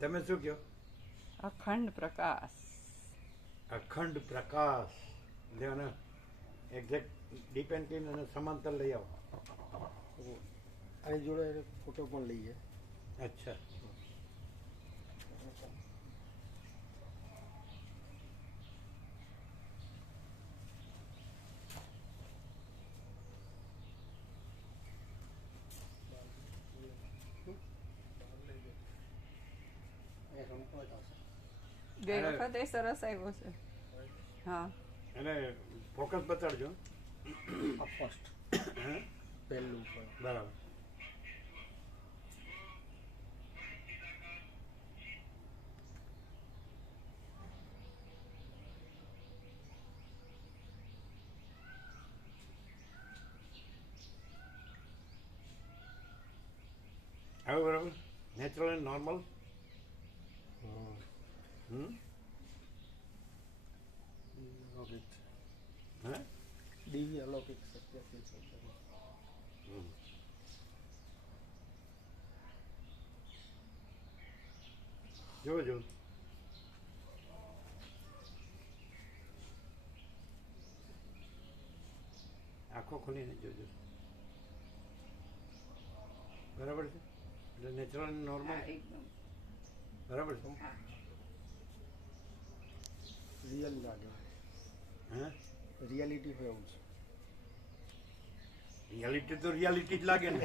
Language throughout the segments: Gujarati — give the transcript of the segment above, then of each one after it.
તમે શું કહો? અખંડ પ્રકાશ. અખંડ પ્રકાશ. જેને એક્ઝેક્ટ ડિપેન્ડ અને સમાંતર લઈ આવો. આની જોડે ફોટો પણ લઈએ. અચ્છા. ગઈ વખતે સરસ આવ્યો છે. હા, અને ફોકસ બતાડજો. ફર્સ્ટ પહેલું ઉપર બરાબર. હવે બરાબર નેચરલ એન્ડ નોર્મલ. અલૌકિક હે દિવ્ય અલૌકિક સત્ય છે. જોજો. આંખો ખોલીને જોજો. બરાબર છે. એટલે નેચરલ એન્ડ નોર્મલ એકદમ. બરાબર છે. રિયલ લાગે. હે રિયાલિટી હોય એવું છે. રિયાલિટી તો રિયાલિટી જ લાગે ને.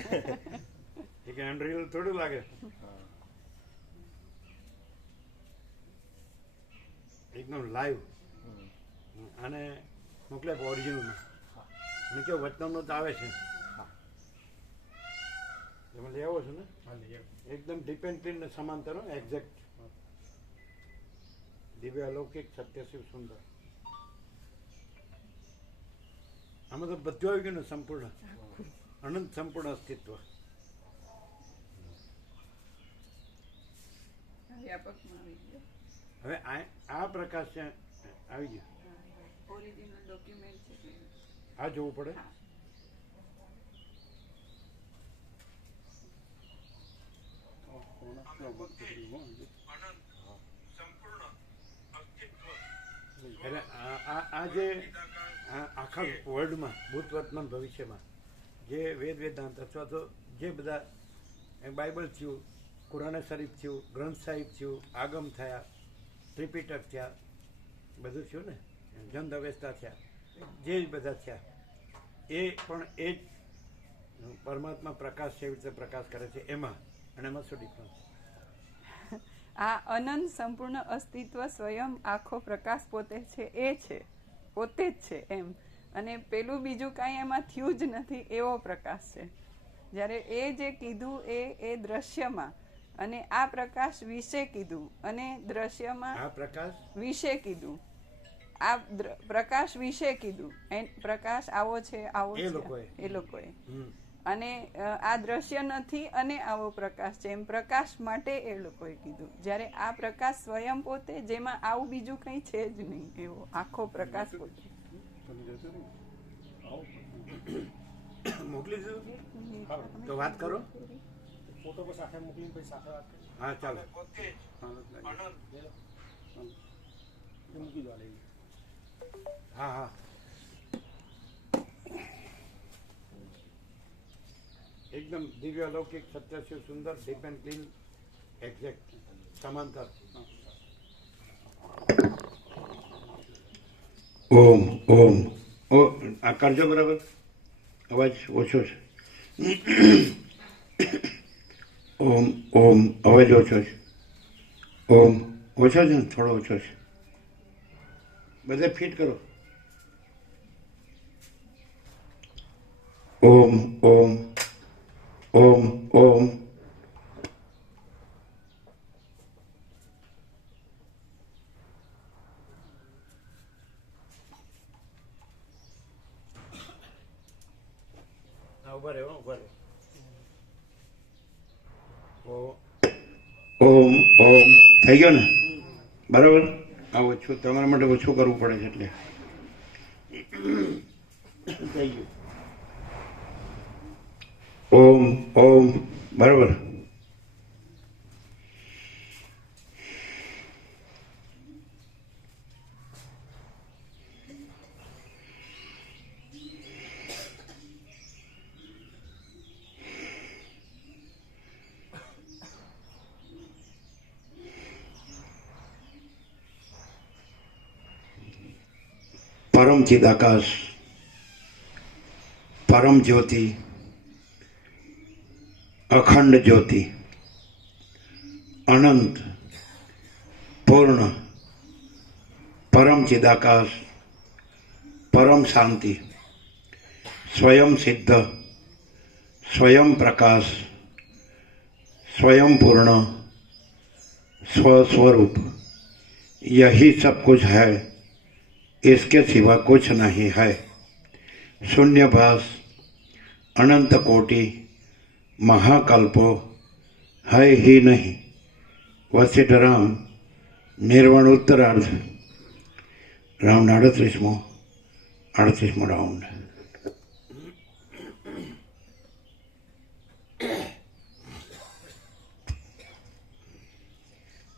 એ કે અનરિયલ થોડું લાગે. હા, એકદમ લાઈવ. અને મોકલે ઓરિજિનલમાં. અને કેવો વચનનો તો આવે છે. તમે લઈ આવો છો ને? એકદમ ડિપેન્ડ ને સમાંતર એક્ઝેક્ટ. દિવ્ય અલૌકિક સત્ય શિવ સુંદર. આમાં તો બધું આવી ગયું ને, સંપૂર્ણ અનંત સંપૂર્ણ અસ્તિત્વ. વ્યાપકમાં આવી ગયો. હવે આ પ્રકાશ છે આવી ગયો. ઓરિજિનલ ડોક્યુમેન્ટ છે. આ જોવું પડે. એટલે આ જે આખા વર્લ્ડમાં ભૂત વર્તમાન ભવિષ્યમાં જે વેદાંત અથવા તો જે બધા બાઇબલ થયું, કુરાને શરીફ થયું, ગ્રંથ સાહિબ થયું, આગમ થયા, ત્રિપિટક થયા, બધું થયું ને, જન અવેસ્તા થયા, જે બધા થયા એ પણ એ જ પરમાત્મા પ્રકાશ છે, એવી રીતે પ્રકાશ કરે છે એમાં. અને એમાં શું ડિફરન્સ? આ અનંત સંપૂર્ણ અસ્તિત્વ સ્વયં આખો પ્રકાશ પોતે છે, એ છે, પોતે જ છે એમ. અને પેલું બીજું કાંઈ એમાં થયું જ નથી એવો પ્રકાશ છે. જ્યારે એ જે કીધું એ દ્રશ્યમાં, અને આ પ્રકાશ વિશે કીધું, અને દ્રશ્યમાં આ પ્રકાશ વિશે કીધું, આ પ્રકાશ વિશે કીધું. પ્રકાશ આવો છે, આવો એ છે લોકોએ. એ લોકોએ. અને આ દ્રશ્ય નથી અને આવો પ્રકાશ છે એમ પ્રકાશ માટે એ લોકોએ કીધું. જ્યારે આ પ્રકાશ સ્વયં પોતે, જેમાં આવું બીજું કંઈ છે જ નહીં, એવો આખો પ્રકાશ પોતે. મોકલી દીધું તો વાત કરો. ફોટો પર સાથે મોકલીને પછી સાથે વાત કરી. હા ચાલો. મૂકી દો લઈ. હા હા. એકદમ દિવ્ય અલૌકિક સત્ય શિવ સુંદર, ડીપ એન્ડ ક્લીન, એક્ઝેક્ટ, સમાંતર. ઓમ ઓમ ઓ આ કરજો બરાબર. અવાજ ઓછો છે. ઓમ ઓમ અવાજ ઓછો છે. ઓમ ઓછો છે ને, થોડો ઓછો છે. બધે ફિટ કરો. ઓમ ઓમ ઓમ ઓમ. ઉભા રહે, ઉભા રહે. ઓમ ઓમ થઈ ગયો ને બરાબર. આ ઓછું તમારા માટે ઓછું કરવું પડે છે એટલે થઈ ગયું. ઓમ ઓમ બરાબર. પરમ ચિદાકાશ, પરમ જ્યોતિ, અખંડ જ્યોતિ, અનંત, પૂર્ણ, પરમ ચિદાકાશ, પરમ શાંતિ, स्वयं सिद्ध, स्वयं प्रकाश, स्वयं पूर्ण, स्वस्वरूप, यही सब कुछ है, इसके सिवा कुछ नहीं है। शून्यभास, अनंत कोटि, महाकल्पो है ही नहीं। वशिष्ठ राम निर्वाण उत्तरार्ध, राउंड 38मो राउंड।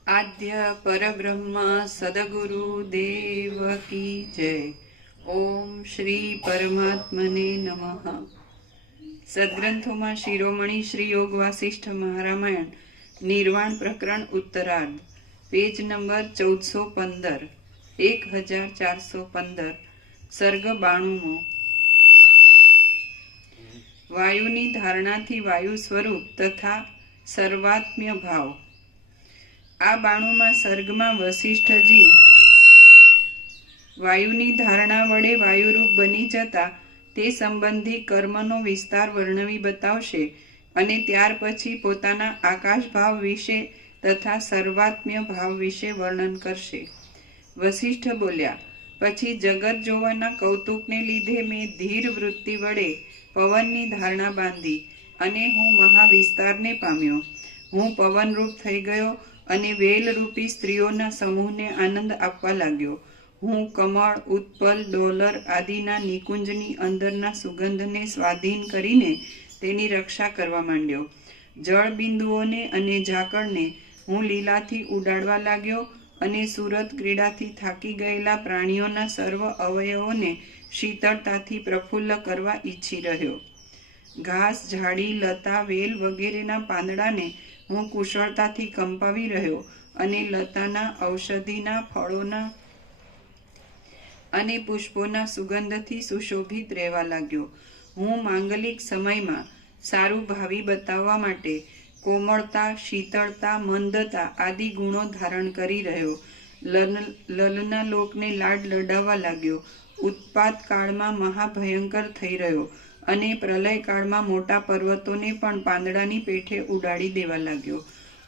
आद्य परब्रह्म सद्गुरु देव की जय। ओम श्री परमात्मने नमः। सद्ग्रंथों शिरोमणि श्री योग वासिष्ठ महारामायण निर्वाण प्रकरण उत्तरार्ध, पेज नंबर 1415, 1415, सर्ग 92। वायुनी धारणाथी वायु स्वरूप तथा सर्वात्म्य भाव। આ 92માં સર્ગમાં વશિષ્ઠજી વાયુની ધારણા વડે વાયુરૂપ બની જતા તે સંબંધી કર્મનો વિસ્તાર વર્ણવી બતાવશે અને ત્યાર પછી પોતાના આકાશ ભાવ વિશે તથા સર્વાત્મ્ય ભાવ વિશે વર્ણન કરશે। વશિષ્ઠ બોલ્યા, પછી જગત જોવાના કૌતુકને લીધે મેં ધીર વૃત્તિ વડે પવનની ધારણા બાંધી અને હું મહાવિસ્તારને પામ્યો। હું પવનરૂપ થઈ ગયો અને વેલ રૂપી સ્ત્રીઓના સમૂહને આનંદ આપવા લાગ્યો। હું કમળ, ઉત્પલ, ડોલર આદિના નિકુંજની અંદરના સુગંધને સ્વાધીન કરીને તેની રક્ષા કરવા માંડ્યો। જળ બિંદુઓને અને ઝાકળને હું લીલાથી ઉડાડવા લાગ્યો અને સુરત ક્રીડાથી થાકી ગયેલા પ્રાણીઓના સર્વ અવયવોને શીતળતાથી પ્રફુલ્લ કરવા ઈચ્છી રહ્યો। ઘાસ, ઝાડી, લતા, વેલ વગેરેના પાંદડાને હું કુશળતાથી કંપાવી રહ્યો અને લતાના, ઔષધિના, ફળોના અને પુષ્પોના સુગંધથી સુશોભિત રહેવા લાગ્યો। હું માંગલિક સમયમાં સારું ભાવિ બતાવવા માટે કોમળતા, શીતળતા, મંદતા આદિ ગુણો ધારણ કરી રહ્યો। લલના લોકને લાડ લડાવવા લાગ્યો। ઉત્પાત કાળમાં મહાભયંકર થઈ રહ્યો અને પ્રલય કાળમાં મોટા પર્વતોને પણ પાંદડાની પેઠે ઉડાડી દેવા લાગ્યો।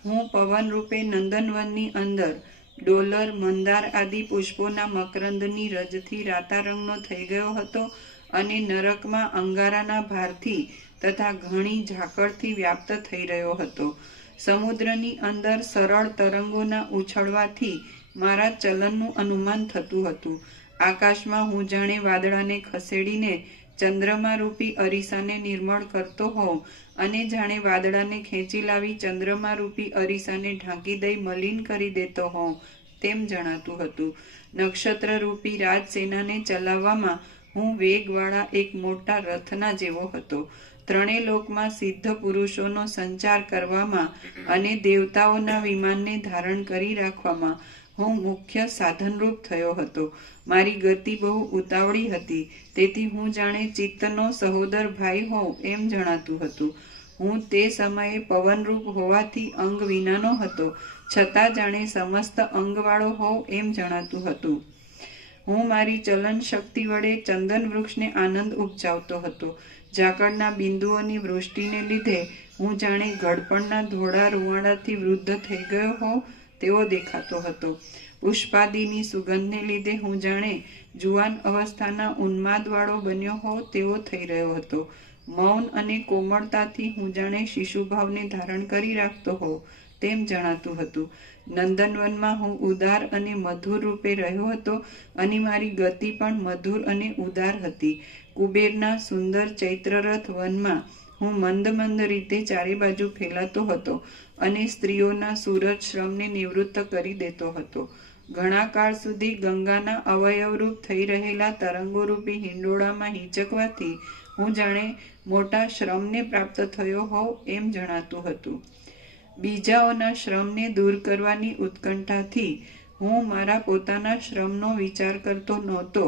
હું પવન રૂપે નંદનવનની અંદર ડોલર, મંદાર આદિ પુષ્પોના મકરંદની રજથી રાતા રંગનો થઈ ગયો હતો અને નરકમાં અંગારાના ભારથી તથા ઘણી ઝાકળથી વ્યાપ્ત થઈ રહ્યો હતો। સમુદ્રની અંદર સરળ તરંગોના ઉછળવાથી મારા ચલનનું અનુમાન થતું હતું। આકાશમાં હું જાણે વાદળાને ખસેડીને ચંદ્રમા રૂપી અરીસાને નિર્મળ કરતો હોઉં અને જાણે વાદળાને ખેંચી લાવી ચંદ્રમા રૂપી અરીસાને ઢાંકી દઈ મલિન કરી દેતો હોઉં તેમ જણાતું હતું। નક્ષત્ર રૂપી રાજસેનાને ચલાવવામાં હું વેગવાળા એક મોટા રથના જેવો હતો। ત્રણેય લોકમાં સિદ્ધ પુરુષોનો સંચાર કરવામાં અને દેવતાઓના વિમાનને ધારણ કરી રાખવામાં હું મુખ્ય સાધનરૂપ થયો હતો। મારી ગતિ બહુ ઉતાવળી હતી, તેથી હું જાણે ચિત્તનો સહોદર ભાઈ હોઉં એમ જણાતું હતું। હું તે સમયે પવનરૂપ હોવાથી અંગ વિનાનો હતો, છતાં જાણે સમસ્ત અંગવાળો હોઉં એમ જણાતું હતું। હું મારી ચલન શક્તિ વડે ચંદન વૃક્ષને આનંદ ઉપજાવતો હતો। ઝાકળના બિંદુઓની વૃષ્ટિને લીધે હું જાણે ગળપણના ધોળા રૂવાડાથી વૃદ્ધ થઈ ગયો હોઉં તેવો દેખાતો હતો। પુષ્પાદિની સુગંધને લીધે હું જાણે જુવાન અવસ્થાના ઉન્માદવાળો બન્યો હોઉં તેવો થઈ રહ્યો હતો। મૌન અને કોમળતાથી હું જાણે શિશુભાવને ધારણ કરી રાખતો હોઉં તેમ જણાતું હતું। નંદનવનમાં હું ઉદાર અને મધુર રૂપે રહ્યો હતો અને મારી ગતિ પણ મધુર અને ઉદાર હતી। કુબેરના સુંદર ચૈત્રરથ વનમાં હું મંદ મંદ રીતે ચારે બાજુ ફેલાતો હતો અને સ્ત્રીઓના સૂરજ શ્રમને નિવૃત્ત કરી દેતો હતો। ઘણા કાળ સુધી ગંગાના અવયવરૂપ થઈ રહેલા તરંગોરૂપી હિંડોળામાં હિંચકવાથી હું જાણે મોટા શ્રમને પ્રાપ્ત થયો હોઉં એમ જણાતું હતું। બીજાઓના શ્રમને દૂર કરવાની ઉત્કંઠાથી હું મારા પોતાના શ્રમનો વિચાર કરતો નહોતો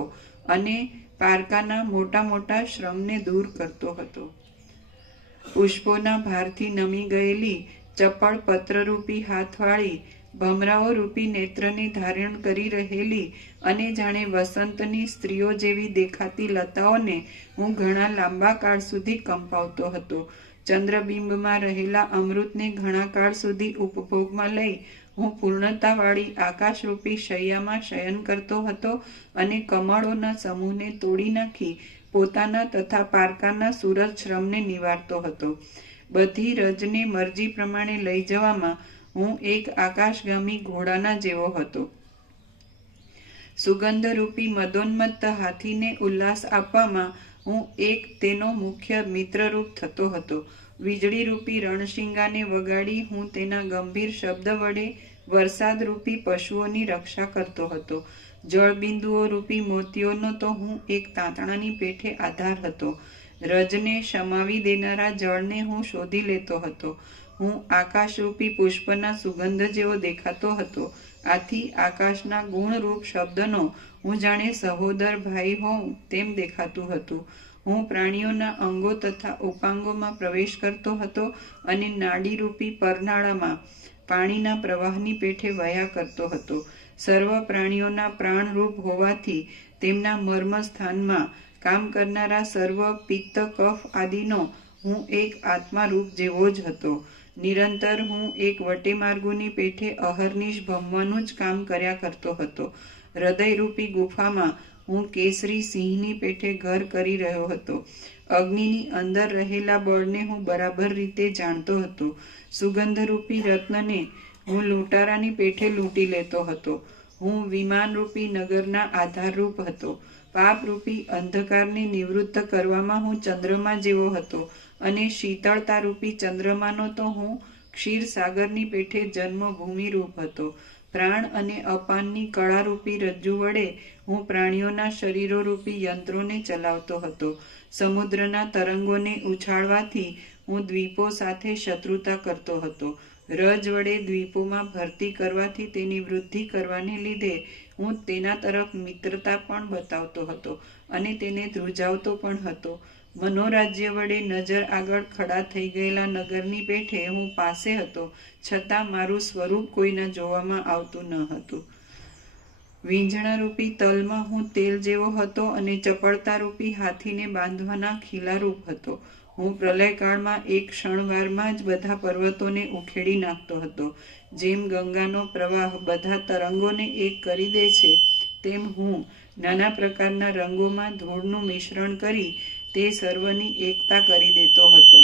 અને પારકાના મોટા મોટા શ્રમને દૂર કરતો હતો. પુષ્પોના ભારથી નમી ગયેલી ચપળ પત્રરૂપી હાથવાળી, ભમરાઓ રૂપી નેત્રને ધારણ કરી રહેલી અને જાણે વસંતની સ્ત્રીઓ જેવી દેખાતી લતાઓને હું ઘણા લાંબા કાળ સુધી કંપાવતો હતો. ચંદ્રબિંબમાં રહેલા અમૃતને ઘણા કાળ સુધી ઉપભોગમાં લઈ હું પૂર્ણતાવાળી આકાશરૂપી શૈયામાં શયન કરતો હતો અને કમળોના સમૂહને તોડી નાખી પોતાના તથા પારકાના સુરત શ્રમને નિવારતો હતો. બધી રજને મરજી પ્રમાણે લઈ જવામાં હું એક આકાશગામી ઘોડાના જેવો હતો. સુગંધરૂપી મદોન્મત્ત હાથીને ઉલ્લાસ આપવામાં હું એક તેનો મુખ્ય મિત્રરૂપ થતો હતો. વીજળીરૂપી રણશિંગાને વગાડી હું તેના ગંભીર શબ્દ વડે વરસાદરૂપી પશુઓની રક્ષા કરતો હતો. જળબિંદુઓ રૂપી મોતીઓનો તો હું એક તાંતણાની પેઠે આધાર હતો. રજને શમાવી દેનારા જળને હું શોધી લેતો હતો. હું આકાશરૂપી પુષ્પના સુગંધ જેવો દેખાતો હતો. આથી આકાશના ગુણરૂપ શબ્દનો હું જાણે સહોદર ભાઈ હોઉં તેમ દેખાતું હતું. હું પ્રાણીઓના અંગો તથા ઉપાંગોમાં પ્રવેશ કરતો હતો અને નાડીરૂપી પરનાળામાં પાણીના પ્રવાહની પેઠે વહ્યા કરતો હતો. સર્વ પ્રાણીઓના પ્રાણરૂપ હોવાથી તેમના મર્મ સ્થાનમાં કામ કરનારા સર્વ પિત્ત કફ આદિનો હું એક આત્મારૂપ જેવો જ હતો. નિરંતર હું એક વટેમાર્ગોની પેઠે અહર્નિશ ભમવાનું જ કામ કર્યા કરતો હતો. હૃદયરૂપી ગુફામાં હું કેસરી સિંહની પેઠે ઘર કરી રહ્યો હતો. અગ્નિની અંદર રહેલા બળને હું બરાબર રીતે જાણતો હતો. સુગંધરૂપી રત્નને હું લૂંટારાની પેઠે લૂંટી લેતો હતો. હું વિમાનરૂપી નગરના આધારરૂપ હતો. પાપરૂપી અંધકારને નિવૃત્ત કરવામાં હું ચંદ્રમા જેવો હતો અને શીતળતારૂપી ચંદ્રમાનો તો હું ક્ષીરસાગરની પેઠે જન્મભૂમિરૂપ હતો. પ્રાણ અને અપાનની કળારૂપી રજ્જુ વડે હું પ્રાણીઓના શરીરોરૂપી યંત્રોને ચલાવતો હતો. સમુદ્રના તરંગોને ઉછાળવાથી હું દ્વીપો સાથે શત્રુતા કરતો હતો. રજ વડે દ્વીપોમાં ભરતી કરવાથી તેની વૃદ્ધિ કરવાને લીધે હું તેના તરફ મિત્રતા પણ બતાવતો હતો અને તેને ધ્રુજાવતો પણ હતો. મનોરાજ્ય વડે નજર આગળ ખડા થઈ ગયેલા નગરની પેઠે હું પાસે હતો, છતાં મારું સ્વરૂપ કોઈના જોવામાં આવતું ન હતું. વીંઝણારૂપી તલમાં હું તેલ જેવો હતો અને ચપળતારૂપી હાથીને બાંધવાના ખીલારૂપ હતો. હું પ્રલયકાળમાં એક ક્ષણવારમાં જ બધા પર્વતોને ઉખેડી નાખતો હતો. જેમ ગંગાનો પ્રવાહ બધા તરંગોને એક કરી દે છે, તેમ હું નાના પ્રકારના રંગોમાં ધૂળનું મિશ્રણ કરી તે સર્વની એકતા કરી દેતો હતો.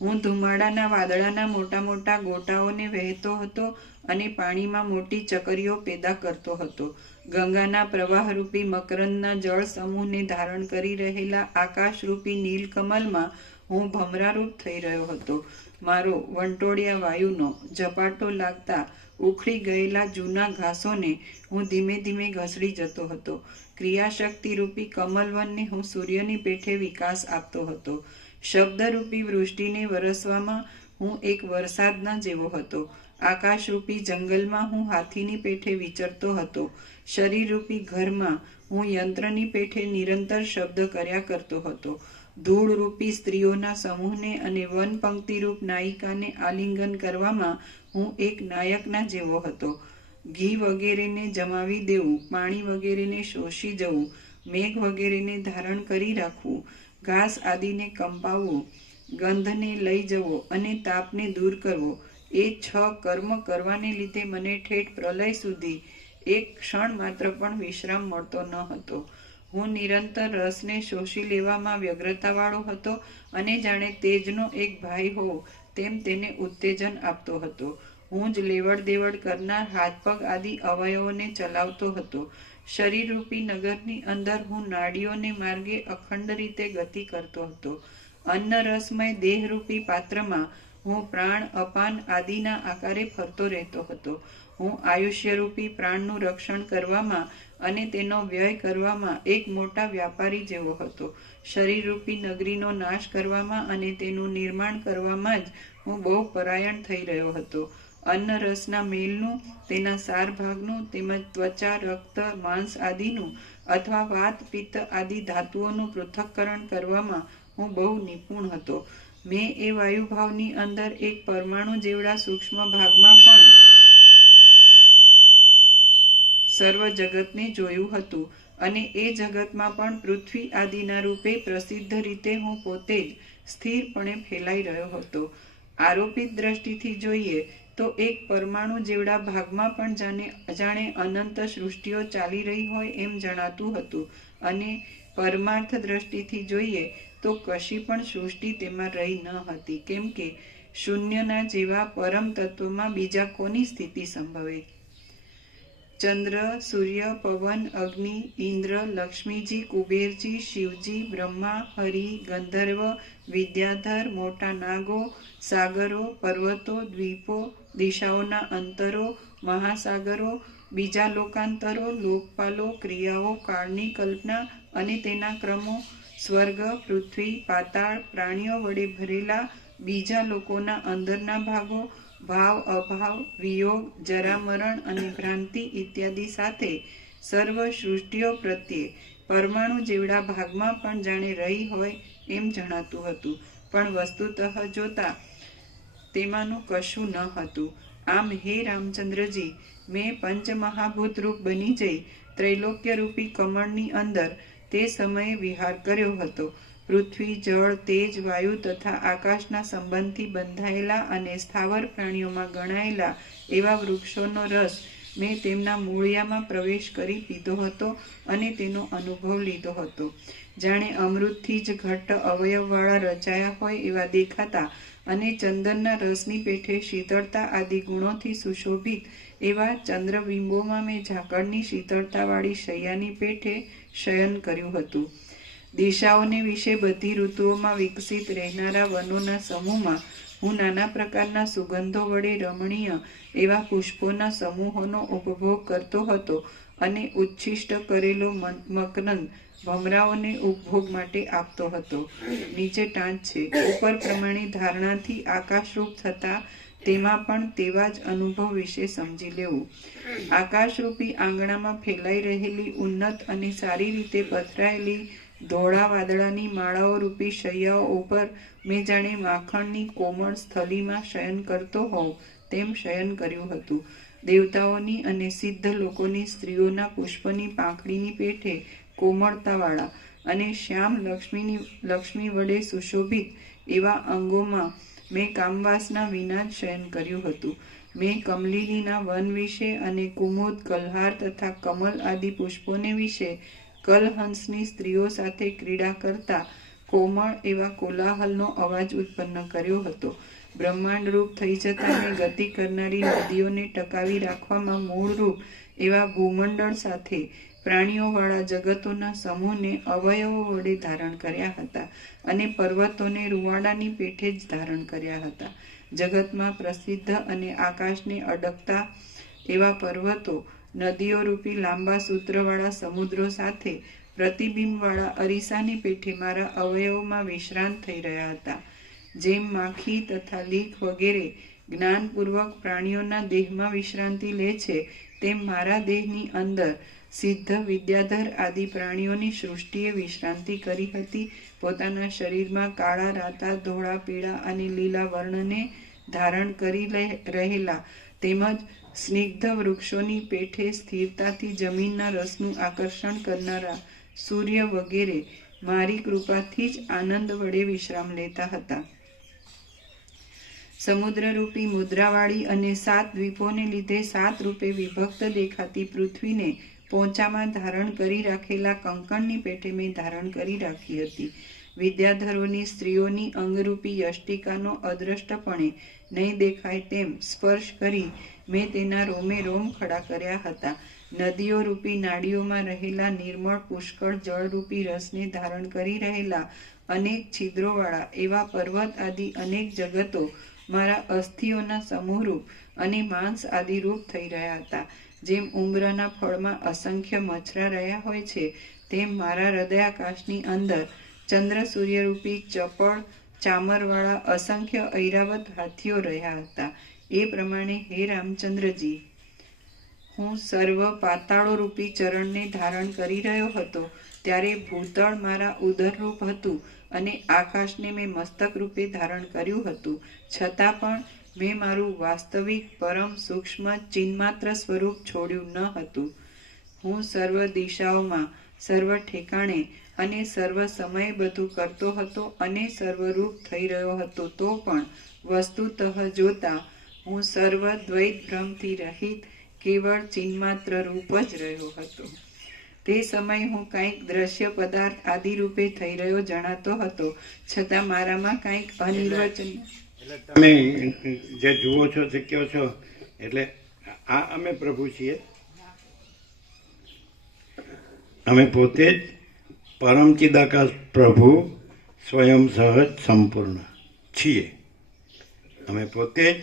હું ધુમાડાના વાદળાના મોટા મોટા ગોટાઓને વહેતો હતો અને પાણીમાં મોટી ચકરીઓ પેદા કરતો હતો. ગંગાના પ્રવાહરૂપી મકરંદના જળ સમૂહને ધારણ કરી રહેલા આકાશરૂપી નીલકમલમાં હું ભમરારૂપ થઈ રહ્યો હતો. મારો વંટોળિયા વાયુનો ઝપાટો લાગતા ઉખડી ગયેલા જૂના ઘાસોને હું ધીમે ધીમે ઘસડી જતો હતો. ક્રિયાશક્તિરૂપી કમલવનને હું સૂર્યની પેઠે વિકાસ આપતો હતો. શબ્દરૂપી વૃષ્ટિને વરસવામાં હું એક વરસાદના જેવો હતો. આકાશરૂપી જંગલમાં હું હાથીની પેઠે વિચરતો હતો. શરીરરૂપી ઘરમાં હું યંત્રની પેઠે નિરંતર શબ્દ કર્યા કરતો હતો. ધૂળરૂપી સ્ત્રીઓના સમૂહને અને વનપંક્તિરૂપ નાયિકાને આલિંગન કરવામાં હું એક નાયકના જેવો હતો. ઘી વગેરેને જમાવી દેવું, પાણી વગેરેને શોષી જવું, મેઘ વગેરેને ધારણ કરી રાખવું, ઘાસ આદિને કંપાવવું, ગંધને લઈ જવો અને તાપને દૂર કરવો, એ 6 કર્મ કરવાને લીધે મને ઠેઠ પ્રલય સુધી એક ક્ષણ માત્ર પણ વિશ્રામ મળતો ન હતો. હું નિરંતર રસને શોષી લેવામાં વ્યગ્રતાવાળો હતો અને જાણે તેજનો એક ભાઈ હોઉં તેમ તેને ઉત્તેજન આપતો હતો. હું જ લેવડ દેવડ કરનાર હાથ પગ આદિ અવયવોને ચલાવતો હતો. શરીરરૂપી નગરની અંદર હું નાડીઓને માર્ગે અખંડ રીતે ગતિ કરતો હતો. અન્ન રસમય દેહરૂપી પાત્રમાં હું પ્રાણ અપાન આદિના આકારે ફરતો રહેતો હતો. હું આયુષ્યરૂપી પ્રાણનું રક્ષણ કરવામાં અને તેનો વ્યય કરવામાં એક મોટા વ્યાપારી જેવો હતો. શરીરરૂપી નગરીનો નાશ કરવામાં અને તેનું નિર્માણ કરવામાં જ હું બહુ પરાયણ થઈ રહ્યો હતો. અન્ન રસના મેલનું, તેના સાર ભાગનું તેમજ ત્વચા, રક્ત, માંસ આદિનું અથવા વાત, પિત્ત આદિ ધાતુઓનું પૃથક્કરણ કરવામાં હું બહુ નિપુણ હતો. મેં એ વાયુભાવની અંદર એક પરમાણુ જેવડા સૂક્ષ્મ ભાગમાં પણ સર્વ જગતને જોયું હતું અને એ જગતમાં પણ પૃથ્વી આદિના રૂપે પ્રસિદ્ધ રીતે હું પોતે જ સ્થિરપણે ફેલાઈ રહ્યો હતો. આરોપિત દ્રષ્ટિથી જોઈએ તો એક પરમાણુ જેવડા ભાગમાં પણ જાણે અનંત સૃષ્ટિઓ ચાલી રહી હોય એમ જણાતું હતું અને પરમાર્થ દ્રષ્ટિથી જોઈએ તો કશી પણ સૃષ્ટિ તેમાં રહી ન હતી, કેમ કે શૂન્યના જેવા પરમ તત્વમાં બીજા કોની સ્થિતિ સંભવે? ચંદ્ર, સૂર્ય, પવન, અગ્નિ, ઇન્દ્ર, લક્ષ્મીજી, કુબેરજી, શિવજી, બ્રહ્મા, હરિ, ગંધર્વ, વિદ્યાધર, મોટા નાગો, સાગરો, પર્વતો, દ્વીપો, દિશાઓના અંતરો, મહાસાગરો, બીજા લોકાંતરો, લોકપાલો, ક્રિયાઓ, કાળની કલ્પના અને તેના ક્રમો, સ્વર્ગ, પૃથ્વી, પાતાળ, પ્રાણીઓ વડે ભરેલા બીજા લોકોના અંદરના ભાગો, ભાવ, અભાવ, વિયોગ, જરામરણ અને ભ્રાંતિ ઇત્યાદિ સાથે સર્વ સૃષ્ટિઓ પ્રત્યે પરમાણુ જેવડા ભાગમાં પણ જાણે રહી હોય એમ જણાતું હતું, પણ વસ્તુતઃ જોતા તેમાંનું કશું ન હતું. આમ હે રામચંદ્રજી, મેં પંચમહાભૂત રૂપ બની જઈ ત્રૈલોક્યરૂપી કમળની અંદર તે સમયે વિહાર કર્યો હતો. પૃથ્વી, જળ, તેજ, વાયુ તથા આકાશના સંબંધથી બંધાયેલા અને સ્થાવર પ્રાણીઓમાં ગણાયેલા એવા વૃક્ષોનો રસ મેં તેમના મૂળિયામાં પ્રવેશ કરી પીધો હતો અને તેનો અનુભવ લીધો હતો. જાણે અમૃતથી જ ઘટ્ટ અવયવવાળા રચાયા હોય એવા દેખાતા અને ચંદનના રસની પેઠે શીતળતા આદિ ગુણોથી સુશોભિત એવા ચંદ્રબિંબોમાં મેં ઝાકળની શીતળતાવાળી શૈયાની પેઠે શયન કર્યું હતું. દિશાઓને વિશે બધી ઋતુઓમાં વિકસિત રહેનારા વનોના સમૂહમાં હું નાના પ્રકારના સુગંધો વડે રમણીય એવા પુષ્પોના સમૂહોનો ઉપભોગ કરતો હતો અને ઉચ્છિષ્ટ કરેલો મકરંદ ભમરાઓને ઉપભોગ માટે આપતો હતો. નીચે ટાંચ છે. ઉપર પ્રમાણે ધારણાથી આકાશરૂપ થતા તેમાં પણ તેવા જ અનુભવ વિશે સમજી લેવું. આકાશરૂપી આંગણામાં ફેલાઈ રહેલી ઉન્નત અને સારી રીતે પથરાયેલી ધોળા વાદળાની માળાઓ રૂપી શૈયાઓ ઉપર મેં જાણે માખણની કોમળ સ્થલીમાં શયન કરતો હોઉં તેમ શયન કર્યું હતું. દેવતાઓની અને સિદ્ધ લોકોની સ્ત્રીઓના પુષ્પની પાંખડીની પેઠે કોમળતાવાળા અને શ્યામ લક્ષ્મી વડે સુશોભિત એવા અંગોમાં મેં કામવાસના વિના જ શયન કર્યું હતું. મેં કમલિનીના વન વિશે અને કુમુદ, કલ્હાર તથા કમલ આદિ પુષ્પોને વિશે કલહંસની સ્ત્રીઓ સાથે ક્રીડા કરતા કોમળ એવા કોલાહલનો અવાજ ઉત્પન્ન કર્યો હતો. બ્રહ્માંડ રૂપ થઈ જતાને ગતિ કરનારી નદીઓને ટકાવી રાખવામાં મૂળરૂપ એવા ભૂમંડળ સાથે પ્રાણીઓવાળા જગતોના સમૂહને અવયવો વડે ધારણ કર્યા હતા અને પર્વતોને રૂવાડાની પેઠે જ ધારણ કર્યા હતા. જગતમાં પ્રસિદ્ધ અને આકાશને અડકતા એવા પર્વતો નદીઓ રૂપી લાંબા સૂત્રવાળા સમુદ્રો સાથે પ્રતિબિંબવાળા અરીસાની પેઠે મારા અવયવોમાં વિશ્રાંત થઈ રહ્યા હતા. જેમ માખી તથા લીખ વગેરે જ્ઞાનપૂર્વક પ્રાણીઓના દેહમાં વિશ્રાંતિ લે છે, તેમ મારા દેહની અંદર સિદ્ધ, વિદ્યાધર આદિ પ્રાણીઓની સૃષ્ટિએ વિશ્રાંતિ કરી હતી. પોતાના શરીરમાં કાળા, રાતા, ધોળા, પીળા અને લીલા વર્ણને ધારણ કરી રહેલા તેમજ સ્નિગ્ધ વૃક્ષોની પેઠે સ્થિરતાથી જમીનના રસનું આકર્ષણ કરનારા સૂર્ય વગેરે મારી કૃપાથી જ આનંદ વડે વિશ્રામ લેતા હતા. સમુદ્રરૂપી મુદ્રાવાળી અને 7 દ્વીપોને લીધે 7 રૂપે વિભક્ત દેખાતી પૃથ્વીને પોંચામાં ધારણ કરી રાખેલા કંકણની પેઠે મેં ધારણ કરી રાખી હતી. વિદ્યાધરોની સ્ત્રીઓની અંગરૂપી યષ્ટિકાનો અદ્રષ્ટપણે નહીં દેખાય તેમ સ્પર્શ કરી મેં તેના રોમે રોમ ખડા કર્યા હતા. નદીઓ રૂપી નાડીઓમાં રહેલા નિર્મળ પુષ્કળ જળરૂપી રસને ધારણ કરી રહેલા અનેક છિદ્રોવાળા એવા પર્વત આદિ અનેક જગતો મારા અસ્થિઓના સમૂહરૂપ અને માંસ આદિ રૂપ થઈ રહ્યા હતા. જેમ ઉંબરના ફળમાં અસંખ્ય મચ્છરા રહ્યા હોય છે, તેમ મારા હૃદયાકાશની અંદર ચંદ્ર સૂર્યરૂપી ચપળ ચામરવાળા અસંખ્ય ઐરાવત હાથીઓ રહ્યા હતા. એ પ્રમાણે હે રામચંદ્રજી, હું સર્વ પાતાળોરૂપી ચરણને ધારણ કરી રહ્યો હતો ત્યારે ભૂતળ મારા ઉદરરૂપ હતું અને આકાશને મેં મસ્તક રૂપે ધારણ કર્યું હતું. છતાં પણ મેં મારું વાસ્તવિક પરમ સૂક્ષ્મ ચિન્માત્ર સ્વરૂપ છોડ્યું ન હતું. હું સર્વ દિશાઓમાં, સર્વ ઠેકાણે અને સર્વ સમયે બધું કરતો હતો અને સર્વરૂપ થઈ રહ્યો હતો. તો પણ વસ્તુતઃ જોતા હું સર્વ દ્વૈત ભ્રમથી રહિત કેવળ ચિન્માત્ર રૂપ જ રહ્યો હતો. તે સમયે હું કંઈક દ્રશ્ય પદાર્થ આદિ રૂપે થઈ રહ્યો જણાતો હતો, છતાં મારામાં કંઈક અનિર્વચનીય. એટલે તમે જે જુઓ છો તે કહો છો, એટલે આ અમે પ્રભુ છીએ. અમે પોતે જ પરમ ચિદાકાશ પ્રભુ સ્વયં સહજ સંપૂર્ણ છીએ. અમે પોતે જ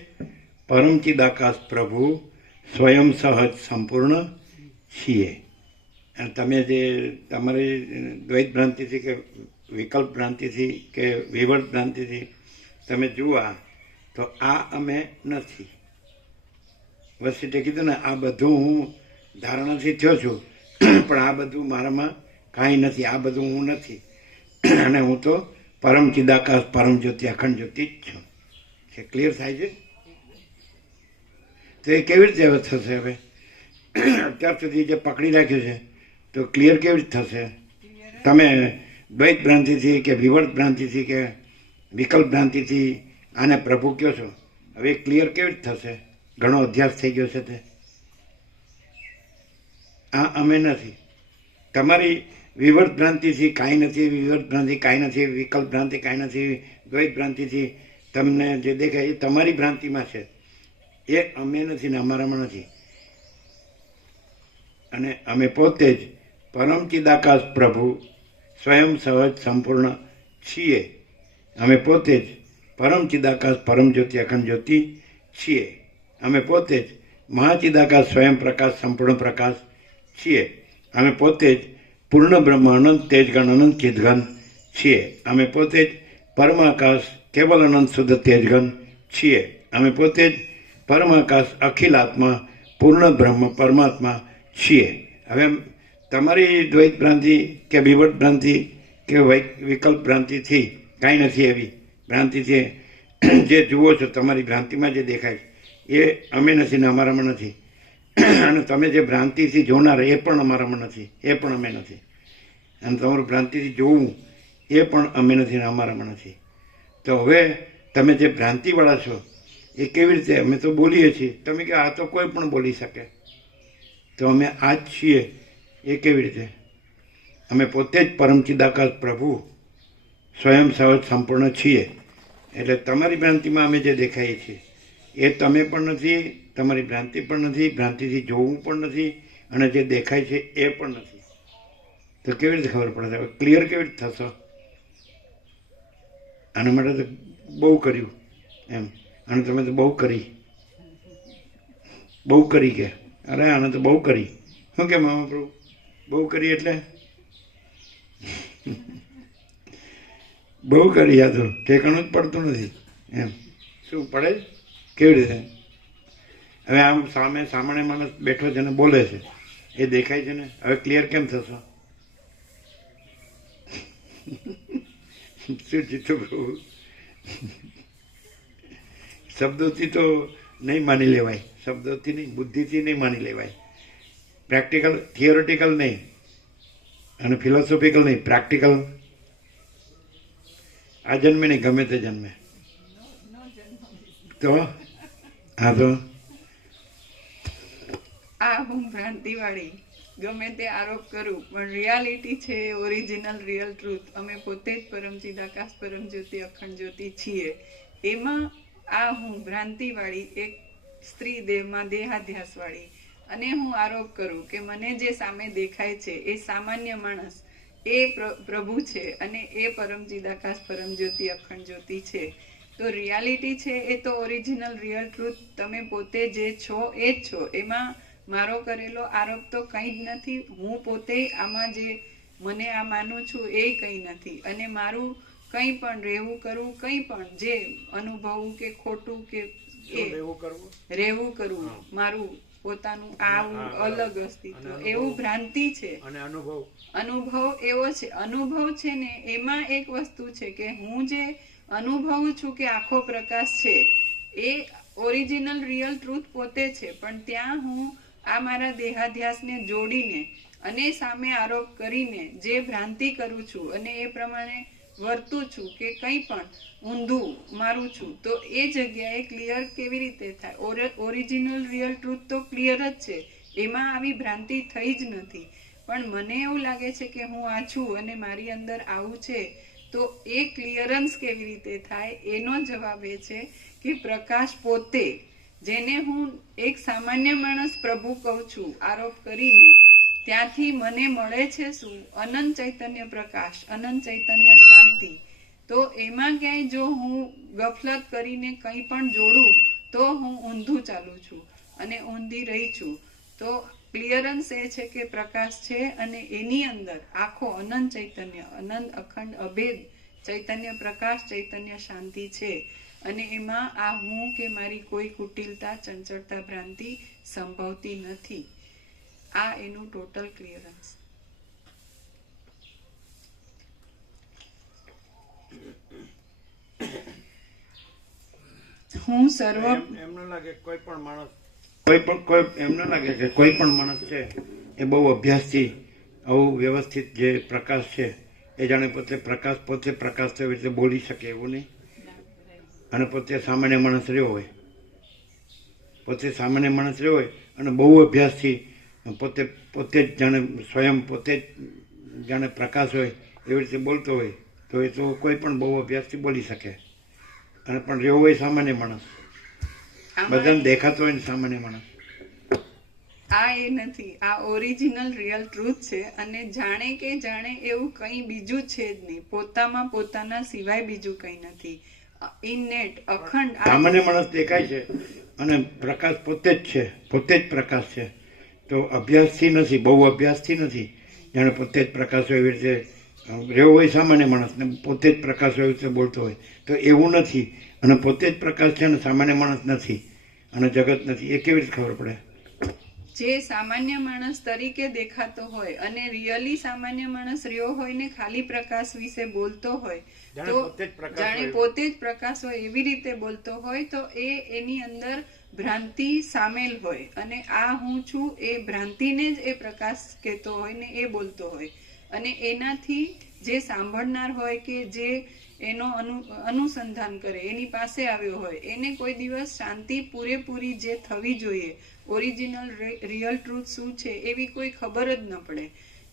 પરમ ચિદાકાશ પ્રભુ સ્વયં સહજ સંપૂર્ણ છીએ. અને તમે જે તમારી દ્વૈત ભ્રાંતિથી કે વિકલ્પ ભ્રાંતિથી કે વિવર્ત ભ્રાંતિથી તમે જુઓ તો આ અમે નથી. વસીતે કીધું ને, આ બધું હું ધારણાથી થયો છું, પણ આ બધું મારામાં કાંઈ નથી, આ બધું હું નથી. અને હું તો પરમ ચિદાકાશ પરમ જ્યોતિ અખંડ જ્યોતિ જ છું. છે ક્લિયર થાય છે? તો એ કેવી રીતે હવે થશે? હવે અત્યાર સુધી જે પકડી રાખ્યું છે તો ક્લિયર કેવી રીતે થશે? તમે દ્વૈત ભ્રાંતિથી કે વિવર્ત ભ્રાંતિથી કે વિકલ્પ ભ્રાંતિથી આને પ્રભુ કહો છો, હવે ક્લિયર કેવી રીતે થશે? ઘણો અભ્યાસ થઈ ગયો છે તે. આ અમે નથી. તમારી વિવર્ત ભ્રાંતિથી કાંઈ નથી, વિવર્ત ભ્રાંતિ કાંઈ નથી, વિકલ્પ ભ્રાંતિ કાંઈ નથી, દ્વૈત ભ્રાંતિથી તમને જે દેખાય એ તમારી ભ્રાંતિમાં છે. એ અમે નથી ને અમારામાં નથી. અને અમે પોતે જ પરમ ચિદાકાશ પ્રભુ સ્વયં સહજ સંપૂર્ણ છીએ. અમે પોતે જ પરમ ચિદાકાશ પરમ જ્યોતિ અખંડ જ્યોતિ છીએ. અમે પોતે જ મહાચિદાકાશ સ્વયં પ્રકાશ સંપૂર્ણ પ્રકાશ છીએ. અમે પોતે જ પૂર્ણ બ્રહ્મ અનંત તેજગણ અનંત ચિદગણ છીએ. અમે પોતે જ પરમાકાશ કેવલ અનંત શુદ્ધ તેજગણ છીએ. અમે પોતે જ પરમાકાશ અખિલાત્મા પૂર્ણ બ્રહ્મ પરમાત્મા છીએ. હવે તમારી દ્વૈત ભ્રાંતિ કે વિવર્ત ભ્રાંતિ કે વિકલ્પ ભ્રાંતિથી કાંઈ નથી. એવી ભ્રાંતિથી જે જુઓ છો તમારી ભ્રાંતિમાં જે દેખાય એ અમે નથી ને અમારામાં નથી. અને તમે જે ભ્રાંતિથી જોનાર એ પણ અમારામાં નથી, એ પણ અમે નથી. અને તમારું ભ્રાંતિથી જોવું એ પણ અમે નથી ને અમારામાં નથી. તો હવે તમે જે ભ્રાંતિવાળા છો એ કેવી રીતે? અમે તો બોલીએ છીએ, તમે કે આ તો કોઈ પણ બોલી શકે. તો અમે આ જ છીએ એ કેવી રીતે? અમે પોતે જ પરમ ચિદાકાશ પ્રભુ સ્વયં સહજ સંપૂર્ણ છીએ. એટલે તમારી ભ્રાંતિમાં અમે જે દેખાઈએ છીએ એ તમે પણ નથી, તમારી ભ્રાંતિ પણ નથી, ભ્રાંતિથી જોવું પણ નથી, અને જે દેખાય છે એ પણ નથી. તો કેવી રીતે ખબર પડે? ક્લિયર કેવી રીતે થશો? આના માટે તો બહુ કર્યું એમ, અને તમે તો બહુ કરી કે અરે આને તો બહુ કરી. શું કે મામા પ્રભુ બહુ કરી એટલે બહુ કરી. આ તો ઠેકાણું જ પડતું નથી એમ. શું પડે? કેવી રીતે? હવે આમ સામાન્ય માણસ બેઠો છે ને બોલે છે, એ દેખાય છે ને. હવે ક્લિયર કેમ થશો? શું જીતો પ્રભુ? શબ્દોથી તો નહીં માની લેવાય, શબ્દોથી નહીં, બુદ્ધિથી નહીં માની લેવાય. પ્રેક્ટિકલ, થિયોરિટિકલ નહીં અને ફિલોસોફિકલ નહીં, પ્રેક્ટિકલ. આ જન્મે નહીં, ગમે તે જન્મે. તો હા, તો આ હું ભ્રાંતિવાળી ગમે તે આરોપ કરું, પણ રિયાલિટી છે ઓરિજિનલ રિયલ ટ્રુથ. અમે પોતે જ પરમ ચિદાકાશ પરમ જ્યોતિ અખંડ જ્યોતિ છીએ. એમાં આ હું ભ્રાંતિવાળી એક સ્ત્રી દેહમાં દેહાધ્યાસવાળી, અને હું આરોપ કરું કે મને જે સામે દેખાય છે એ સામાન્ય માણસ, એ પ્રભુ છે અને એ પરમ ચિદાકાશ પરમ જ્યોતિ અખંડ જ્યોતિ છે. તો રિયાલિટી છે એ તો ઓરિજિનલ રિયલ ટ્રુથ તમે પોતે જે છો એ જ છો. એમાં મારો કરેલો આરોપ તો કંઈ જ નથી. હું પોતે આમાં જે મને આ માનું છું એ કંઈ નથી. અને મારું કંઈ પણ રહેવું કરવું, કંઈ પણ જે અનુભવવું કે ખોટું કે શું રહેવું કરવું? રહેવું કરવું, હા. મારું પોતાનું આવું હા, બરાબર. અલગ અસ્તિત્વ, અને અનુભવ? એવું ભ્રાંતિ છે. અને અનુભવ અનુભવ એવો છે, અનુભવ છે ને એમાં એક વસ્તુ છે કે હું જે અનુભવું છું કે આખો પ્રકાશ છે એ ઓરિજિનલ રિયલ ટ્રુથ પોતે છે, પણ ત્યાં હું આ મારા દેહાધ્યાસને જોડીને અને સામે આરોપ કરીને જે ભ્રાંતિ કરું છું અને એ પ્રમાણે વર્તું છું કે કંઈ પણ ઊંધું મારું છું, તો એ જગ્યાએ ક્લિયર કેવી રીતે થાય? ઓરિજિનલ રિયલ ટ્રુથ તો ક્લિયર જ છે, એમાં આવી ભ્રાંતિ થઈ જ નથી. પણ મને એવું લાગે છે કે હું આ છું અને મારી અંદર આવું છે, તો એ ક્લિયરન્સ કેવી રીતે થાય? એનો જવાબ એ છે કે પ્રકાશ પોતે, જેને હું એક સામાન્ય માણસ પ્રભુ કહું છું આરોપ કરીને, ત્યાંથી મને મળે છે શું? અનંત ચૈતન્ય પ્રકાશ, અનંત ચૈતન્ય શાંતિ. તો એમાં ક્યાંય જો હું ગફલત કરીને કંઈ પણ જોડું તો હું ઊંધું ચાલું છું અને ઊંધી રહી છું. તો ક્લિયરન્સ એ છે કે પ્રકાશ છે અને એની અંદર આખો અનંત ચૈતન્ય, અનંત અખંડ અભેદ ચૈતન્ય પ્રકાશ, ચૈતન્ય શાંતિ છે. અને એમાં આ હું કે મારી કોઈ કુટિલતા, ચંચળતા, ભ્રાંતિ સંભવતી નથી. આ એનું ટોટલ ક્લિયરન્સ. હું સર્વ એમ ન લાગે કોઈ પણ માણસ એમ ન લાગે કે કોઈ પણ માણસ છે એ બહુ અભ્યાસથી આવું વ્યવસ્થિત જે પ્રકાશ છે એ જાણે પોતે પ્રકાશ થયો એટલે બોલી શકે એવું નહીં, અને પોતે સામાન્ય માણસ રહ્યો હોય અને બહુ અભ્યાસથી પોતે જ જાણે સ્વયં પોતે જ જાણે પ્રકાશ હોય એવી રીતે બોલતો હોય, તો એ તો કોઈ પણ બહુ અભ્યાસથી બોલી શકે. અને પણ રહ્યો હોય સામાન્ય માણસ, બધાને દેખાતો હોય ને સામાન્ય માણસ. આ એ નથી, આ ઓરિજિનલ રિયલ ટ્રુથ છે. અને જાણે કે જાણે એવું કંઈ બીજું છે જ નહીં, પોતામાં પોતાના સિવાય બીજું કંઈ નથી. ઇનનેટ અખંડ સામાન્ય માણસ દેખાય છે અને પ્રકાશ પોતે જ પ્રકાશ છે. તો અભ્યાસથી નથી, બહુ અભ્યાસથી નથી, જાણે પોતે જ પ્રકાશ હોય એવી રીતે રહેવો હોય સામાન્ય માણસ ને પોતે જ પ્રકાશ હોય એવી રીતે બોલતો હોય, તો એવું નથી. અને પોતે જ પ્રકાશ છે અને સામાન્ય માણસ નથી અને જગત નથી, એ કેવી રીતે ખબર પડે? જે સામાન્ય માણસ તરીકે દેખાતો હોય અને રિયલી સામાન્ય માણસ રહ્યો હોય ને ખાલી પ્રકાશ વિશે બોલતો હોય, તો જાણે પોતે જ પ્રકાશ હોય એવી રીતે બોલતો હોય, તો એની અંદર ભ્રાંતિ સામેલ હોય. અને આ હું છું એ ભ્રાંતિને જ એ પ્રકાશ કહેતો હોય ને એ બોલતો હોય. અને એનાથી જે સાંભળનાર હોય કે જે એનો અનુસંધાન કરે, એની પાસે આવ્યો હોય, એને કોઈ દિવસ શાંતિ પૂરેપૂરી જે થવી જોઈએ, ઓરિજિનલ રિયલ ટ્રુથ શું છે એવી કોઈ ખબર જ ન પડે.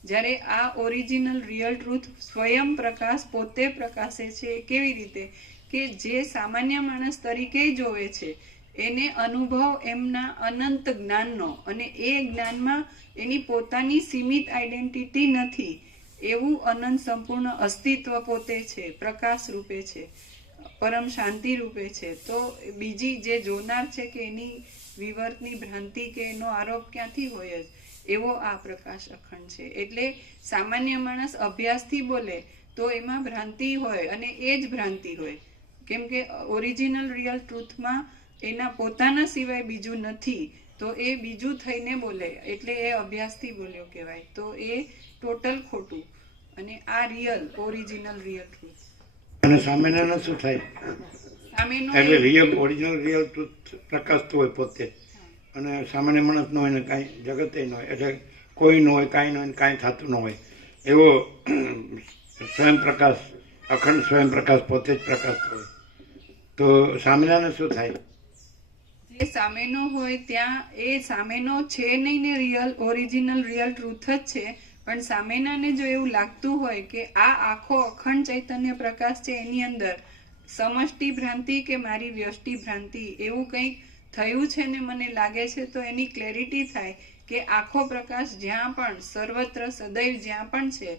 જ્યારે આ ઓરિજિનલ રિયલ ટ્રુથ સ્વયં પ્રકાશ પોતે પ્રકાશે છે. કેવી રીતે? કે જે સામાન્ય માણસ તરીકે જોવે છે એને અનુભવ એમના અનંત જ્ઞાનનો, અને એ જ્ઞાનમાં એની પોતાની સીમિત આઈડેન્ટિટી નથી, એવું અનંત સંપૂર્ણ અસ્તિત્વ પોતે છે, પ્રકાશ રૂપે છે, પરમ શાંતિ રૂપે છે. તો બીજી જે જોનાર છે કે એની વિવર્તની ભ્રાંતિ કે એનો આરોપ ક્યાંથી હોય જ, એવો આ પ્રકાશ અખંડ છે. એટલે સામાન્ય માણસ અભ્યાસથી બોલે તો એમાં ભ્રાંતિ હોય અને એ જ ભ્રાંતિ હોય, કેમ કે ઓરિજિનલ રિયલ ટ્રુથમાં એના પોતાના સિવાય બીજું નથી, તો એ બીજું થઈને બોલે એટલે એ અભ્યાસથી બોલ્યો કહેવાય. તો એ ટોટલ ખોટું. અને આ રિયલ ઓરિજિનલ રિયલ ટ્રુથ. અને સામાન્યને શું થાય? સામેનો એટલે રિયલ ઓરિજિનલ રિયલ ટ્રુથ પ્રકાશતું હોય પોતે, અને સામાન્ય માણસ ન હોય ને કાંઈ જગતે ન હોય, એટલે કોઈ ન હોય, કાંઈ ન હોય, કાંઈ થતું ન હોય, એવો સ્વયં પ્રકાશ, અખંડ સ્વયં પ્રકાશ પોતે જ પ્રકાશતો હોય, તો સામેનાને શું થાય? જે સામેનો હોય ત્યાં એ સામેનો છે નહીં ને રિયલ ઓરિજિનલ રિયલ ટ્રુથ જ છે. પણ સામેનાને જો એવું લાગતું હોય કે આ આખો અખંડ ચૈતન્ય પ્રકાશ છે, એની અંદર સમષ્ટિ ભ્રાંતિ કે મારી વ્યષ્ટિ ભ્રાંતિ એવું કંઈક થયું છે ને મને લાગે છે, તો એની ક્લેરિટી થાય કે આખો પ્રકાશ જ્યાં પણ સર્વત્ર સદૈવ જ્યાં પણ છે,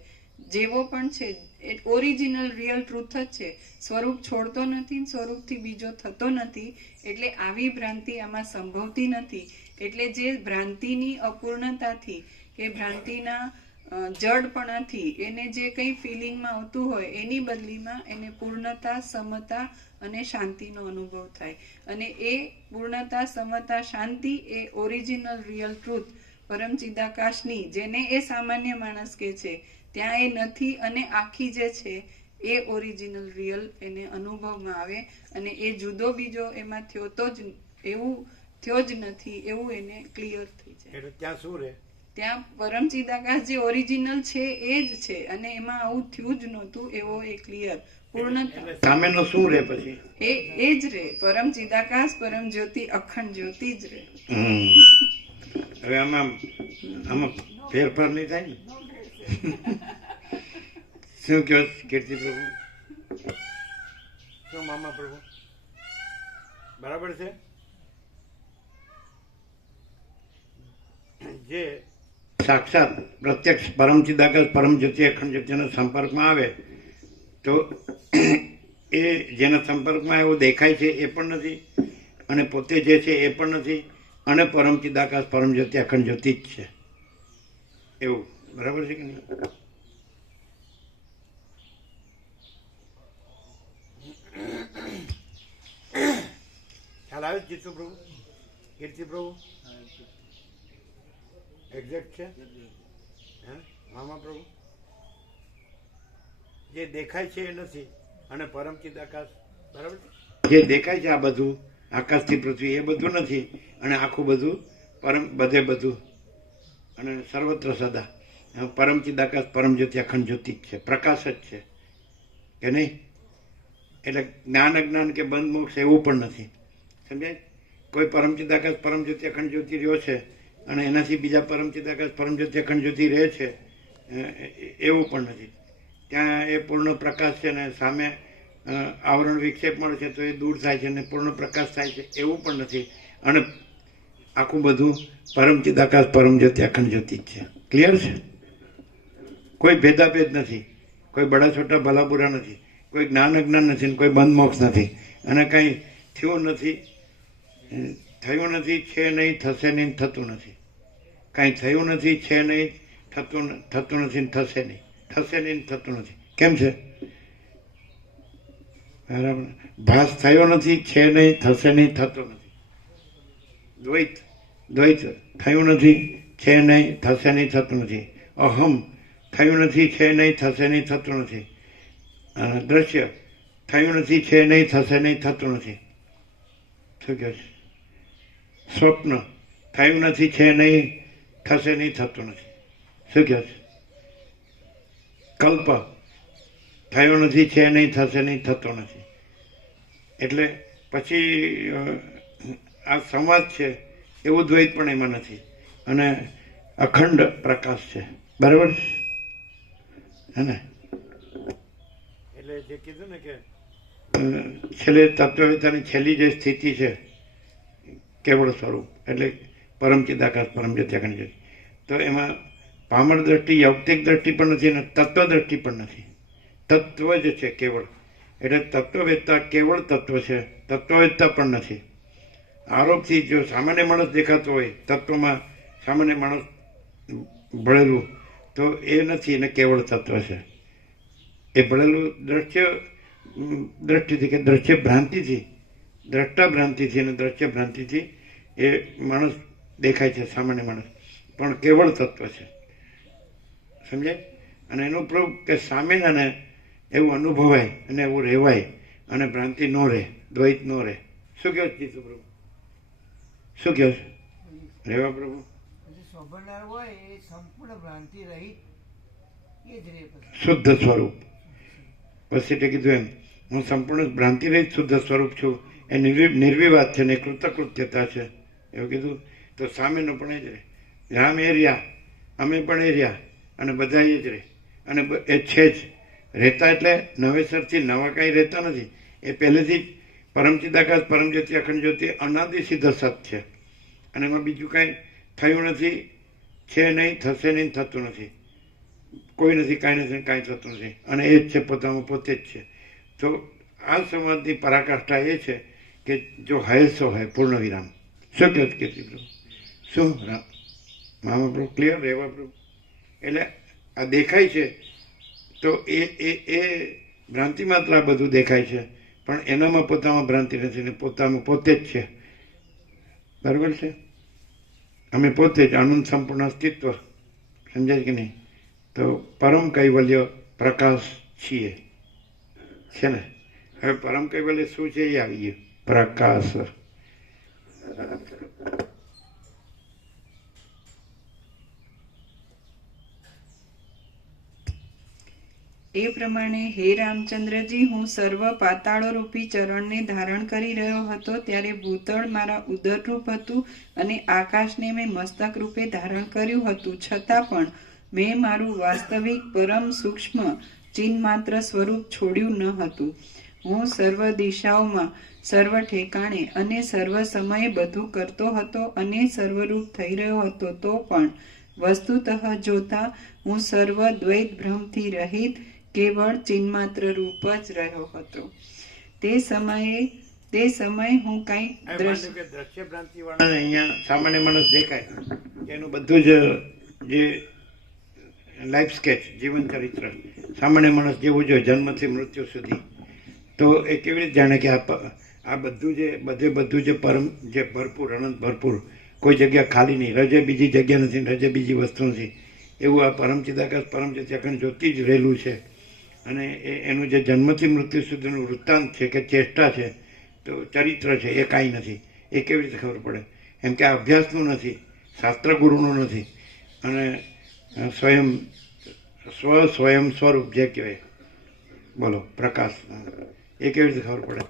જેવો પણ છે, એ ઓરિજિનલ રિયલ ટ્રુથ જ છે. સ્વરૂપ છોડતો નથી, સ્વરૂપથી બીજો થતો નથી. એટલે આવી ભ્રાંતિ આમાં સંભવતી નથી. એટલે જે ભ્રાંતિની અપૂર્ણતાથી કે ભ્રાંતિના જડપણાથી એને જે કંઈ ફિલિંગમાં આવતું હોય એની બદલીમાં એને પૂર્ણતા, સમતા અને શાંતિનો અનુભવ થાય. અને એ પૂર્ણતા, સમતા, શાંતિ એ ઓરિજિનલ રિયલ ટ્રુથ પરમ ચિદાકાશની, જેને એ સામાન્ય માણસ કે છે ત્યાં એ નથી, અને આખી જે છે એ ઓરિજિનલ રિયલ એને અનુભવમાં આવે. અને એ જુદો બીજો એમાં થયો તો જ એવું થયો જ નથી એવું એને ક્લિયર થઈ જાય. એટલે ત્યાં શું રહે? ત્યાં પરમ ચિદાકાશ જે ઓરિજિનલ છે એ જ છે, અને એમાં આવું થયું જ નહોતું એવો એ ક્લિયર પૂર્ણતા. સામેનો શું રહે પછી? એ જ રે, પરમ ચિદાકાશ, પરમ જ્યોતિ, અખંડ જ્યોતિ જ રે. હવે આમાં ફેરફાર નહીં થાય ને? શું કહો કીર્તિ પ્રભુ? શું મામા પ્રભુ બરાબર છે? જે સાક્ષાત પ્રત્યક્ષ પરમ ચિદાકાશ, પરમ જ્યોતિ, અખંડ જ્યોતિના સંપર્કમાં આવે તો એ જેના સંપર્કમાં એવું દેખાય છે એ પણ નથી, અને પોતે જે છે એ પણ નથી, અને પરમ ચિદાકાશ, પરમ જ્યોતિ, અખંડ જ્યોતિ જ છે. એવું બરાબર છે કે નહીં? ખ્યાલ આવે છે જીતુ પ્રભુ, કીર્તિ પ્રભુ? એક્ઝેક્ટ છે? હા મામા પ્રભુ? જે દેખાય છે એ નથી, અને પરમ ચિદાકાશ બરાબર છે? જે દેખાય છે આ બધું આકાશથી પૃથ્વી એ બધું નથી, અને આખું બધું બધે બધું અને સર્વત્ર સદા પરમ ચિદાકાશ, પરમ જ્યોતિ, અખંડ જ્યોતિ જ છે, પ્રકાશ જ છે કે નહીં? એટલે જ્ઞાન અજ્ઞાન કે બંધ મોક્ષ એવું પણ નથી. સમજાય? કોઈ પરમ ચિદાકાશ, પરમ જ્યોતિ, અખંડ જ્યોતિ રહ્યો છે અને એનાથી બીજા પરમ ચિદાકાશ, પરમ જ્યોતિ, અખંડ જ્યોતિ રહે છે એવું પણ નથી. ત્યાં એ પૂર્ણ પ્રકાશ છે, ને સામે આવરણ વિક્ષેપ મળે છે તો એ દૂર થાય છે, અને પૂર્ણ પ્રકાશ થાય છે એવું પણ નથી. અને આખું બધું પરમ ચિદાકાશ, પરમ જ્યોતિ, અખંડ જ્યોતિ જ છે. ક્લિયર છે? કોઈ ભેદાભેદ નથી, કોઈ બડા છોટા ભલા બુરા નથી, કોઈ જ્ઞાન અજ્ઞાન નથી, કોઈ બંધ મોક્ષ નથી, અને કંઈ થયું નથી, થયું નથી, છે નહીં, થશે નહીં, થતું નથી. કાંઈ થયું નથી, છે નહીં, થતું નથી, થશે નહીં, થશે નહીં, થતું નથી. કેમ છે? બરાબર. ભાસ થયો નથી, છે નહીં, થશે નહીં, થતો નથી. દ્વૈત થયું નથી, છે નહીં, થશે નહીં, થતું નથી. અહમ થયું નથી, છે નહીં, થશે નહીં, થતું નથી. દ્રશ્ય થયું નથી, છે નહીં, થશે નહીં, થતું નથી. શું કહે છે? સ્વપ્ન થયું નથી, છે નહીં, થશે નહીં, થતું નથી. શું કહે છે? કલ્પ થયો નથી, છે નહીં, થશે નહીં, થતો નથી. એટલે પછી આ સંવાદ છે એવું દ્વૈત પણ એમાં નથી, અને અખંડ પ્રકાશ છે. બરાબર હે ને? એટલે જે કીધું ને કે છેલ્લે તત્વવેતાની છેલ્લી જે સ્થિતિ છે કેવળ સ્વરૂપ, એટલે પરમ ચિદાકાશ, પરમ જ્યોતિ, અખંડ જ્યોતિ, તો એમાં પામર દ્રષ્ટિ, યૌક્તિક દ્રષ્ટિ પણ નથી, અને તત્વ દ્રષ્ટિ પણ નથી. તત્વ જ છે કેવળ. એટલે તત્વવેત્તા કેવળ તત્વ છે, તત્વવેત્તા પણ નથી. આરોપથી જો સામાન્ય માણસ દેખાતો હોય તત્વમાં, સામાન્ય માણસ ભળેલું, તો એ નથી, એને કેવળ તત્વ છે. એ ભળેલું દ્રષ્ટિથી કે દ્રશ્ય ભ્રાંતિથી, દ્રષ્ટા ભ્રાંતિથી અને દ્રશ્ય ભ્રાંતિથી એ માણસ દેખાય છે, સામાન્ય માણસ, પણ કેવળ તત્વ છે. સમજાય? અને એનું પ્રૂફ કે સામેનાને એવું અનુભવાય અને એવું રહેવાય, અને ભ્રાંતિ ન રહે, દ્વૈત ન રહે. શું કહો જીતુ પ્રભુ? શું કહો છો રેવા પ્રભુ? સ્વભાવનાર હોય એ સંપૂર્ણ ભ્રાંતિ રહિત એ જ રહે. શુદ્ધ સ્વરૂપ. પછી એટલે કીધું એમ, હું સંપૂર્ણ ભ્રાંતિ રહિત શુદ્ધ સ્વરૂપ છું. એ નિર્વિવાદ છે ને કૃતકૃત્યતા છે. એવું કીધું તો સામેનો પણ એ જ રહે. રામ એ રહ્યા, અમે પણ એ રહ્યા, અને બધા એ જ રહે, અને એ છે જ. રહેતા એટલે નવેસરથી નવા કાંઈ રહેતા નથી. એ પહેલેથી જ પરમ ચિદાકાશ, પરમ જ્યોતિ, અખંડ જ્યોતિ, અનાદિ સિદ્ધ સત છે. અને એમાં બીજું કાંઈ થયું નથી, છે નહીં, થશે નહીં, થતું નથી. કોઈ નથી, કાંઈ નથી, કાંઈ થતું નથી, અને એ જ છે, પોતામાં પોતે જ છે. તો આ સંવાદની પરાકાષ્ઠા એ છે કે જો હૈ સો હૈ, પૂર્ણ વિરામ. શું કહે પ્રભુ? શું રામ મામા પ્રભુ? ક્લિયર રહેવા પ્રભુ? એટલે આ દેખાય છે તો એ ભ્રાંતિ માત્ર આ બધું દેખાય છે, પણ એનામાં પોતામાં ભ્રાંતિ નથી ને પોતામાં પોતે જ છે. બરાબર છે? અમે પોતે જ આનંદ સંપૂર્ણ અસ્તિત્વ, સમજાય કે નહીં? તો પરમ કૈવલ્ય પ્રકાશ છીએ, છે ને? હવે પરમ કૈવલ્ય શું છે એ આવી ગયું, પ્રકાશ. એ પ્રમાણે હે રામચંદ્રજી, હું સર્વ પાતાળો રૂપી ચરણને ધારણ કરી રહ્યો હતો ત્યારે ભૂતળ મારા ઉદરરૂપ હતું અને આકાશને મેં મસ્તક રૂપે ધારણ કર્યું હતું, છતાં પણ મેં મારું વાસ્તવિક પરમ સૂક્ષ્મ ચિહ્ન માત્ર સ્વરૂપ છોડ્યું ન હતું. હું સર્વ દિશાઓમાં, સર્વ ઠેકાણે અને સર્વ સમયે બધું કરતો હતો અને સર્વરૂપ થઈ રહ્યો હતો, તો પણ વસ્તુતઃ જોતા હું સર્વ દ્વૈત ભ્રમથી રહિત કેવળ ચિન્માત્ર રૂપ જ રહ્યો હતો. તે સમયે હું કઈ દ્રશ્ય ભ્રાંતિ વાળા અહીંયા સામાન્ય માણસ દેખાય એનું બધું જ જે લાઈફ સ્કેચ, જીવન ચરિત્ર સામાન્ય માણસ જેવું જોઈએ જન્મથી મૃત્યુ સુધી, તો એ કેવી રીતે જાણે કે આ બધું જે પરમ, જે ભરપૂર, અનંત ભરપૂર, કોઈ જગ્યા ખાલી નહીં, રજે બીજી જગ્યા નથી, રજે બીજી વસ્તુ નથી, એવું આ પરમ ચિદાકાશ પરમ ચિદાકાશ જ્યોતિ જ રહેલું છે. અને એનું જે જન્મથી મૃત્યુ સુધીનું વૃત્તાંત છે કે ચેષ્ટા છે, તો ચરિત્ર છે, એ કાંઈ નથી. એ કેવી રીતે ખબર પડે? એમ કે આ અભ્યાસનું નથી, શાસ્ત્ર ગુરુનું નથી, અને સ્વયં સ્વરૂપ જે કહેવાય, બોલો, પ્રકાશ, એ કેવી રીતે ખબર પડે?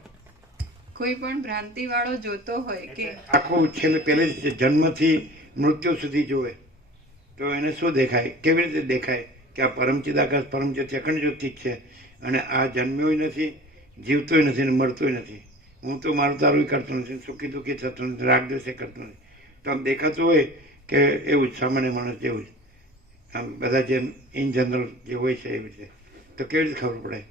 કોઈ પણ ભ્રાંતિ વાળો જોતો હોય કે આખું છેલ્લે પહેલે જ જન્મથી મૃત્યુ સુધી જોવે તો એને શું દેખાય? કેવી રીતે દેખાય કે આ પરમ ચિદાકાશ પરમ જ્યોતિ અખંડ જ્યોતિ જ છે, અને આ જન્મ્યોય નથી, જીવતોય નથી ને મળતોય નથી. હું તો મારું તારું કરતો નથી, સુખી દુઃખી થતો નથી, રાગ દ્વેષે કરતો નથી. તો આમ દેખાતું હોય કે એવું જ સામાન્ય માણસ જેવું જ, આમ બધા જેમ ઇન જનરલ જે હોય છે એવી રીતે, તો કેવી રીતે ખબર પડે?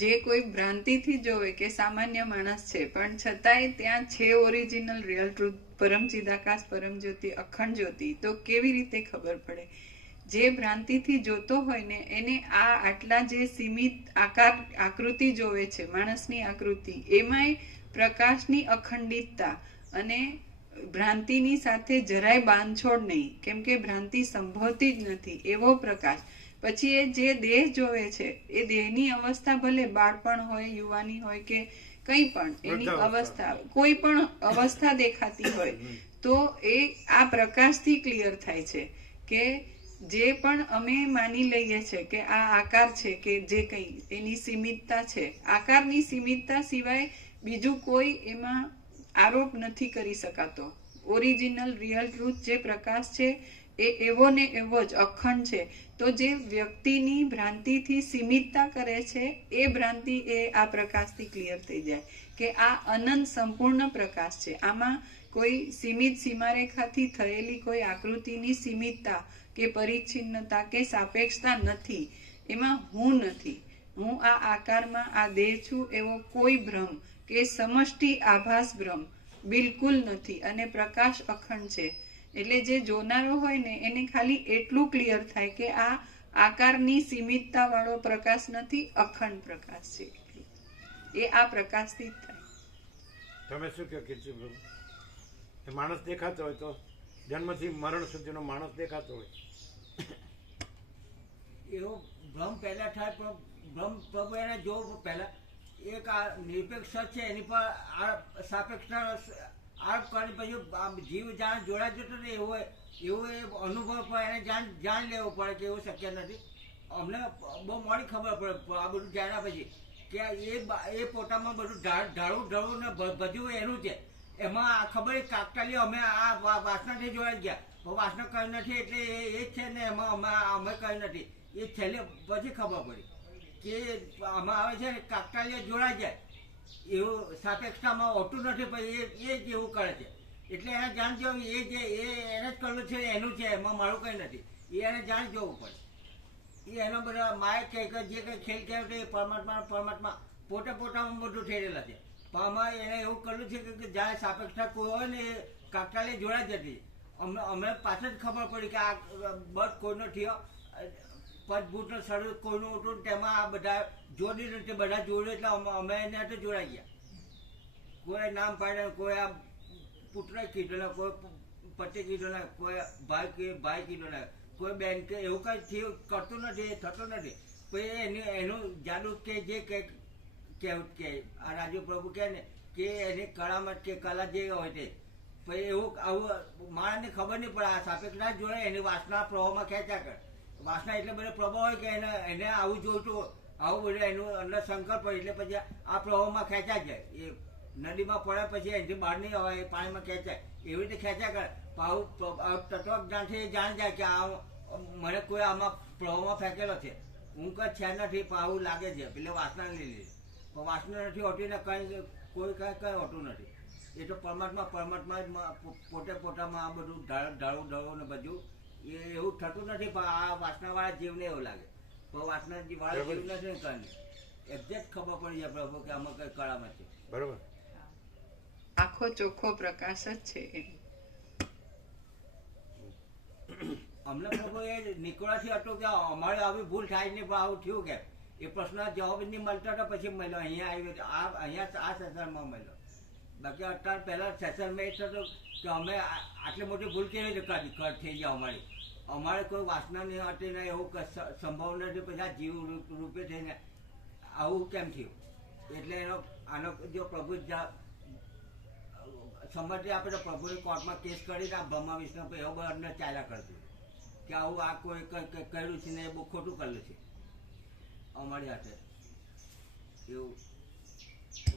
જે કોઈ ભ્રાંતિથી જોવે કે સામાન્ય માણસ છે, પણ છતાંય ત્યાં છે ઓરિજિનલ રિયલ ટ્રુથ, પરમ ચિદાકાશ પરમ જ્યોતિ અખંડ જ્યોતિ, તો કેવી રીતે ખબર પડે? જે ભ્રાંતિથી જોતો હોય ને એને આટલા જે સીમિત આકૃતિ જોવે છે, માણસની આકૃતિ, એમાંય પ્રકાશની અખંડિતતા અને ભ્રાંતિની સાથે જરાય બાંધછોડ નહીં, કેમ કે ભ્રાંતિ સંભવતી જ નથી એવો પ્રકાશ. પછી એ જે દેહ જોવે છે એ દેહની અવસ્થા ભલે બાળપણ હોય, યુવાની હોય કે કંઈ પણ એની અવસ્થા, કોઈ પણ અવસ્થા દેખાતી હોય, તો એ આ પ્રકાશથી ક્લિયર થાય છે કે જે પણ અમે માની લઈએ છીએ કે આ આકાર છે કે જે કંઈ એની સીમિતતા છે, આકારની સીમિતતા સિવાય બીજું કોઈ એમાં આરોપ નથી કરી શકાતો. ઓરિજિનલ રિયલ ટ્રુથ જે પ્રકાશ છે એ એવો ને એવો જ અખંડ છે. તો જે વ્યક્તિની ભ્રાંતિથી સીમિતતા કરે છે એ ભ્રાંતિ એ આ પ્રકાશથી ક્લિયર થઈ જાય કે આ અનંત સંપૂર્ણ પ્રકાશ છે. આમાં કોઈ સીમિત સીમારેખાથી થયેલી કોઈ આકૃતિની સીમિતતા કે પરિચ્છિન્નતા કે સાપેક્ષતા નથી. એમાં હું નથી, હું આ આકારમાં આ દેહ છું એવો કોઈ ભ્રમ કે સમષ્ટિ આભાસ ભ્રમ બિલકુલ નથી, અને પ્રકાશ અખંડ છે. એટલે જે જોનારો હોય ને એને ખાલી એટલું ક્લિયર થાય કે આ આકારની સીમિતતા વાળો પ્રકાશ નથી, અખંડ પ્રકાશ છે. એ આ પ્રકાશથી જ થાય. તમે શું કહો કીર્તિભાઈ? માણસ દેખાતો હોય તો જન્મથી મરણ સુધીનો માણસ દેખાતો હોય, એવો ભ્રમ પહેલા થાય, પણ ભ્રમ પ્રભુ એને જોવું પહેલા એક આ નિરપેક્ષ છે એની પર આ સાપેક્ષના આરોપ કરી પછી જીવ જાણ જોડાઈ જતો ને એવો એ અનુભવ પર એને જાણ લેવો પડે કે એવું શક્ય નથી. અમને બહુ મોડી ખબર પડે આ બધું જાણ્યા પછી કે એ પોતામાં બધું ઢાળવું ને બધું એનું છે. એમાં ખબર કાકતાલી અમે આ વાસનાથી જોડાઈ ગયા, વાસના કઈ નથી એટલે એ જ છે ને એમાં અમે કઈ નથી. એ છેલ્લે પછી ખબર પડી કે આમાં આવે છે ને કાકતાલીય જોડાઈ જાય એવું સાપેક્ષતામાં હોતું નથી, પણ એ જ એવું કરે છે. એટલે એને જાણ જવું એ જે એને જ કરવું છે એનું છે, એમાં મારું કંઈ નથી. એ એને જાણ જવું પડે. એ એનો બધા માય કે જે કંઈ ખેલ કહેવાય એ પરમાત્મા પોતામાં બધું ઠેરેલા છે. પણ આમાં એને એવું કરવું છે કે જ્યાં સાપેક્ષતા કોઈ હોય ને એ કાકતાલીય જોડાઈ જતી. અમે પાછળ જ ખબર પડી કે આ બસ કોઈનો થયો પંચભૂતનો શરીર કોઈનું હતું તેમાં આ બધા જોડી રીતે બધા જોડે એટલે અમે એને હાથે જોડાઈ ગયા. કોઈ નામ પાડે, કોઈ આ પુત્ર કીધો ને, કોઈ પતિ કીધો ને, કોઈ ભાઈ કીધો ને, કોઈ બેન કે એવું કઈ થયું કરતું નથી, થતું નથી. પછી એનું જાદુ કે જે કેવું કે આ રાજુ પ્રભુ કે ને કે એની કળામાં કે કલા જે હોય તે પછી એવું આવું માણસને ખબર નહીં પડે. આ સાપેક્ષ ના જોડે એની વાસના પ્રવાહમાં ખેંચ્યા કરે. વાસના એટલે બધે પ્રભાવ હોય કે એને આવું જોઈતું, આવું બધું એનું અંદર સંકલ્પ હોય એટલે પછી આ પ્રવાહમાં ખેંચાઈ જાય. એ નદીમાં પડે પછી એથી બહાર નહીં આવે, એ પાણીમાં ખેંચાય, એવી રીતે ખેંચ્યા કરે. આવું તત્વજ્ઞાનથી જાણી જાય કે આ મને કોઈ આમાં પ્રવાહમાં ફેંકેલો છે, હું કઈ છે નથી પણ આવું લાગે છે, એટલે વાસના લઈ લીધી. પણ વાસના નથી હોતી ને કઈ કોઈ કઈ હોતું નથી. એ તો પરમાત્મા જ પોતે પોતામાં આ બધું ઢાળું ને બધું એવું થતું નથી. પણ આ વાસના વાળા જીવને એવું લાગે. પણ વાસના વાળા જીવ નથી કઈ એક્ઝેક્ટ ખબર પડી જાય પ્રભુ કે આમાં કઈ કળામાં છે. બરોબર. આખો ચોખ્ખો પ્રકાશ જ છે એમ. અમને પ્રભુ એ નીકળવાથી હતો કે અમારે આવી ભૂલ થાય નહીં, પણ આવું થયું કે એ પ્રશ્ન જવાબ નહીં મળતો તો પછી મળ્યો અહીંયા આવ્યો, અહીંયા આ સેશનમાં મળ્યો. બાકી અત્યારે પહેલા સેશનમાં એ થતું કે અમે આટલી મોટી ભૂલ કેવી રીતે થઈ જાય અમારે કોઈ વાસના નહીં હતી ને એવું સંભવ નથી. પછી આ જીવ રૂપે થઈને આવું કેમ થયું? એટલે આનો જો પ્રભુ સમજ આપે તો પ્રભુની કોર્ટમાં કેસ કરીને આ બ્રહ્મા વિષ્ણુ એવો બધું ચાલ્યા કરતું કે આવું આ કોઈ કર્યું છે ને એ બહુ ખોટું કરેલું છે અમારી હાથે એવું.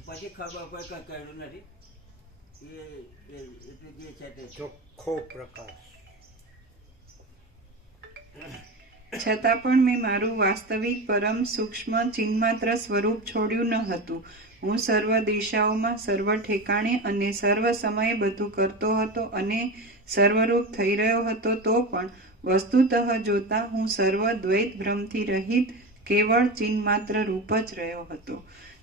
પછી ખબર કોઈ કઈ કર્યું નથી. એટલે જે છે તે ચોખ્ખો પ્રકાશ. છતાં પણ મેં મારું વાસ્તવિક પરમ સૂક્ષ્મ ચિન્માત્ર સ્વરૂપ છોડ્યું ન હતું. હું સર્વ દિશાઓમાં, સર્વ ઠેકાણે અને સર્વ સમયે બધું કરતો હતો અને સર્વરૂપ થઈ રહ્યો હતો. તો પણ વસ્તુતઃ જોતા હું સર્વ દ્વૈત ભ્રમથી રહિત કેવળ ચિન્માત્ર રૂપ જ રહ્યો હતો.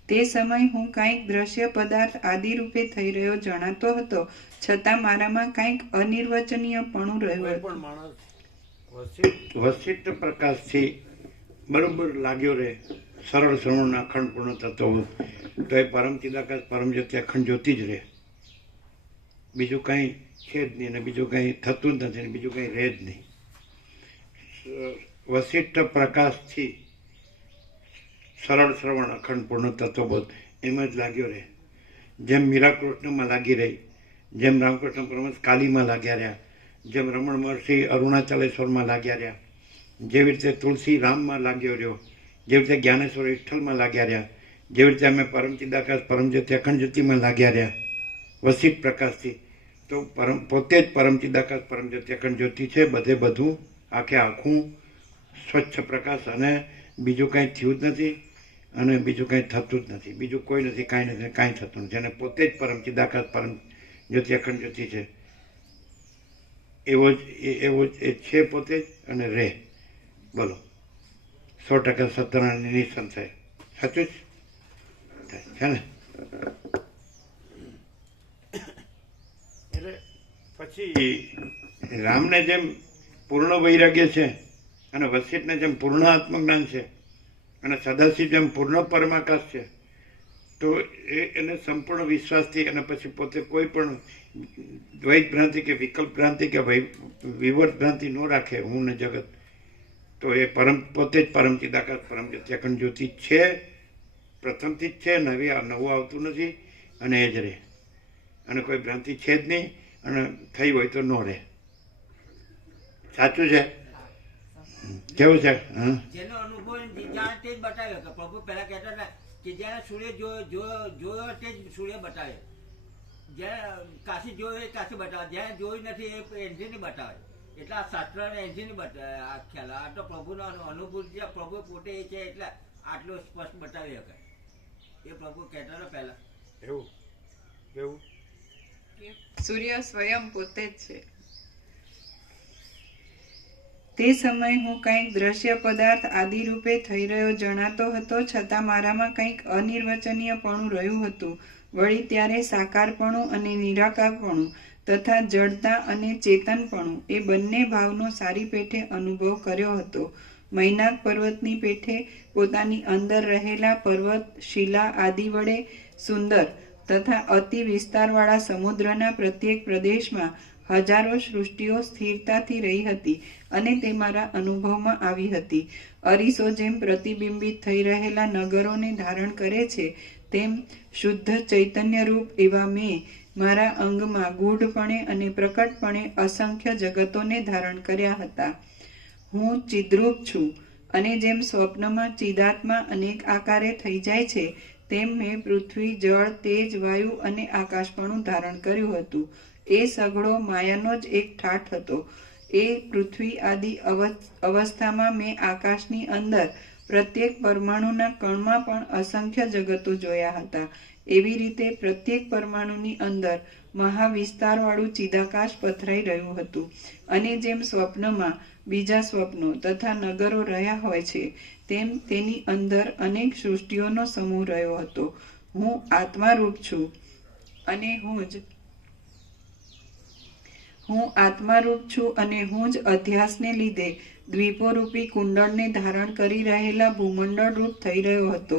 તે સમય હું કાંઈક દ્રશ્ય પદાર્થ આદિ રૂપે થઈ રહ્યો જણાતો હતો, છતાં મારામાં કાંઈક અનિર્વચનીયપણું રહ્યું કોઈ હતું. પણ માણસ વસિષ્ઠ પ્રકાશથી બરોબર લાગ્યો રહે, સરળ શ્રવણ અખંડ પૂર્ણ થતો તો એ પરમ ચિદાકાશ પરમ જ્યોતિ અખંડ જ્યોતિ જ રહે. બીજું કંઈ છે જ નહીં, અને બીજું કંઈ થતું જ નથી, ને બીજું કંઈ રહે જ નહીં. વસિષ્ઠ પ્રકાશથી સરળ શ્રવણ અખંડ પૂર્ણ તત્વબોધ એમ જ લાગ્યો રહે. જેમ મીરા કૃષ્ણમાં લાગી રહી, જેમ રામકૃષ્ણ પરમહંસ કાલીમાં લાગ્યા રહ્યા, જેમ રમણ મહર્ષિ અરુણાચલેશ્વરમાં લાગ્યા રહ્યા, જેવી રીતે તુલસી રામમાં લાગ્યો રહ્યો, જેવી રીતે જ્ઞાનેશ્વર વિઠ્ઠલમાં લાગ્યા રહ્યા, જેવી રીતે અમે પરમ ચિદાકાશ પરમ જ્યોતિ અખંડ જ્યોતિમાં લાગ્યા રહ્યા વસિષ્ઠ પ્રકાશથી. તો પોતે જ પરમ ચિદાકાશ પરમ જ્યોતિ અખંડ જ્યોતિ છે. બધે બધું આખે આખું સ્વચ્છ પ્રકાશ, અને બીજું કાંઈ થયું જ નથી અને બીજું કાંઈ થતું જ નથી. બીજું કોઈ નથી, કાંઈ નથી, કાંઈ થતું નથી. અને પોતે જ પરમ ચિદાકાશ પરમ જ્યોતિ અખંડ જ્યોતિ છે. એવો જ એ છે પોતે જ અને રહે. બોલો, 100% સત્યનારાયણ નિસંશય સાચું જ છે ને? એટલે પછી રામને જેમ પૂર્ણ વૈરાગ્ય છે, અને વસિષ્ઠને જેમ પૂર્ણ આત્મજ્ઞાન છે, અને સદાશિવ જેમ પૂર્ણ પરમાકાશ છે, તો એને સંપૂર્ણ વિશ્વાસથી અને પછી પોતે કોઈ પણ દ્વૈત ભ્રાંતિ કે વિકલ્પ ભ્રાંતિ કે વિવર્ત ભ્રાંતિ ન રાખે હું ને જગત, તો એ પોતે જ પરમ ચિદાકાશ પરમ જ્યોતિ અખંડ જ્યોતિ છે. પ્રથમથી જ છે, નવું આવતું નથી, અને એ જ રહે. અને કોઈ ભ્રાંતિ છે જ નહીં, અને થઈ હોય તો ન રહે. સાચું છે? કેવું છે? જેનો અનુભવ જાણે તે જ બતાવ્યો કે પ્રભુ પહેલા કહેતા હતા કે જ્યારે સૂર્ય જોયો તે જ સૂર્ય બતાવે, જ્યારે કાશી જોયો એ કાશી બતાવે, જ્યારે જોયું નથી એ એનથી નહીં બતાવે. એટલે આ શાસ્ત્ર એનથી નહીં બતાવે. આ ખ્યાલ આ તો પ્રભુનો અનુભૂતિ છે. પ્રભુ પોતે એ છે એટલે આટલું સ્પષ્ટ બતાવી શકે. એ પ્રભુ કહેતા હતા પહેલા. એવું એવું સૂર્ય સ્વયં પોતે જ છે. તે સમયે હું કંઈક દ્રશ્ય પદાર્થ આદિ રૂપે થઈ રહ્યો જણાતો હતો, છતાં મારામાં કંઈક અનિર્વચનીયપણું રહ્યું હતું. વળી ત્યારે સાકારપણું અને નિરાકારપણું તથા જડતા અને ચેતનપણું એ બંને ભાવનો સારી પેઠે અનુભવ કર્યો હતો. મૈનાક પર્વતની પેઠે પોતાની અંદર રહેલા પર્વત, શિલા આદિ વડે સુંદર તથા અતિ વિસ્તારવાળા સમુદ્રના પ્રત્યેક પ્રદેશમાં હજારો સૃષ્ટિઓ સ્થિરતાથી રહી હતી અને તે મારા અનુભવમાં આવી હતી. અરીસો જેમ પ્રતિબિંબિત થઈ રહેલા નગરોને ધારણ કરે છે તેમ શુદ્ધ ચૈતન્યરૂપ એવા મેં મારા અંગમાં ગૂઢપણે અને પ્રકટપણે અસંખ્ય જગતોને ધારણ કર્યા હતા. હું ચિદ્રૂપ છું અને જેમ સ્વપ્નમાં ચિદાત્મા અનેક આકારે થઈ જાય છે તેમ મેં પૃથ્વી, જળ, તેજ, વાયુ અને આકાશપણું ધારણ કર્યું હતું. એ સઘળો માયાનો જ એક ઠાઠ હતો. એ પૃથ્વી આદિ અવસ્થામાં મેં આકાશની અંદર પ્રત્યેક પરમાણુના કણમાં પણ અસંખ્ય જગતો જોયા હતા. એવી રીતે પ્રત્યેક પરમાણુની અંદર મહાવિસ્તારવાળું ચિદાકાશ પથરાઈ રહ્યું હતું અને જેમ સ્વપ્નમાં બીજા સ્વપ્નો તથા નગરો રહ્યા હોય છે તેમ તેની અંદર અનેક સૃષ્ટિઓનો સમૂહ રહ્યો હતો. હું આત્મારૂપ છું અને હું જ અધ્યાસને લીધે દ્વીપોરૂપી કુંડળને ધારણ કરી રહેલા ભૂમંડળ રૂપ થઈ રહ્યો હતો.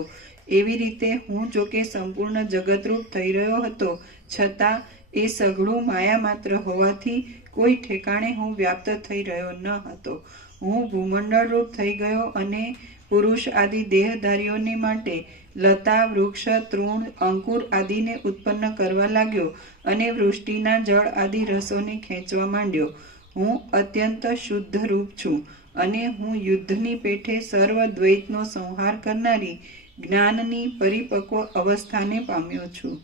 એવી રીતે હું જોકે સંપૂર્ણ જગતરૂપ થઈ રહ્યો હતો છતાં એ સઘળું માયા માત્ર હોવાથી કોઈ ઠેકાણે હું વ્યાપ્ત થઈ રહ્યો ન હતો. હું ભૂમંડળ રૂપ થઈ ગયો અને પુરુષ આદિ દેહધારીઓને માટે લતા, વૃક્ષ, તૃણ, અંકુર આદિને ઉત્પન્ન કરવા લાગ્યો અને વૃષ્ટિના જળ આદિ રસોને ખેંચવા માંડ્યો. હું અત્યંત શુદ્ધ રૂપ છું અને હું યુદ્ધની પેઠે સર્વ દ્વૈતનો સંહાર કરનારી જ્ઞાનની પરિપક્વ અવસ્થાને પામ્યો છું.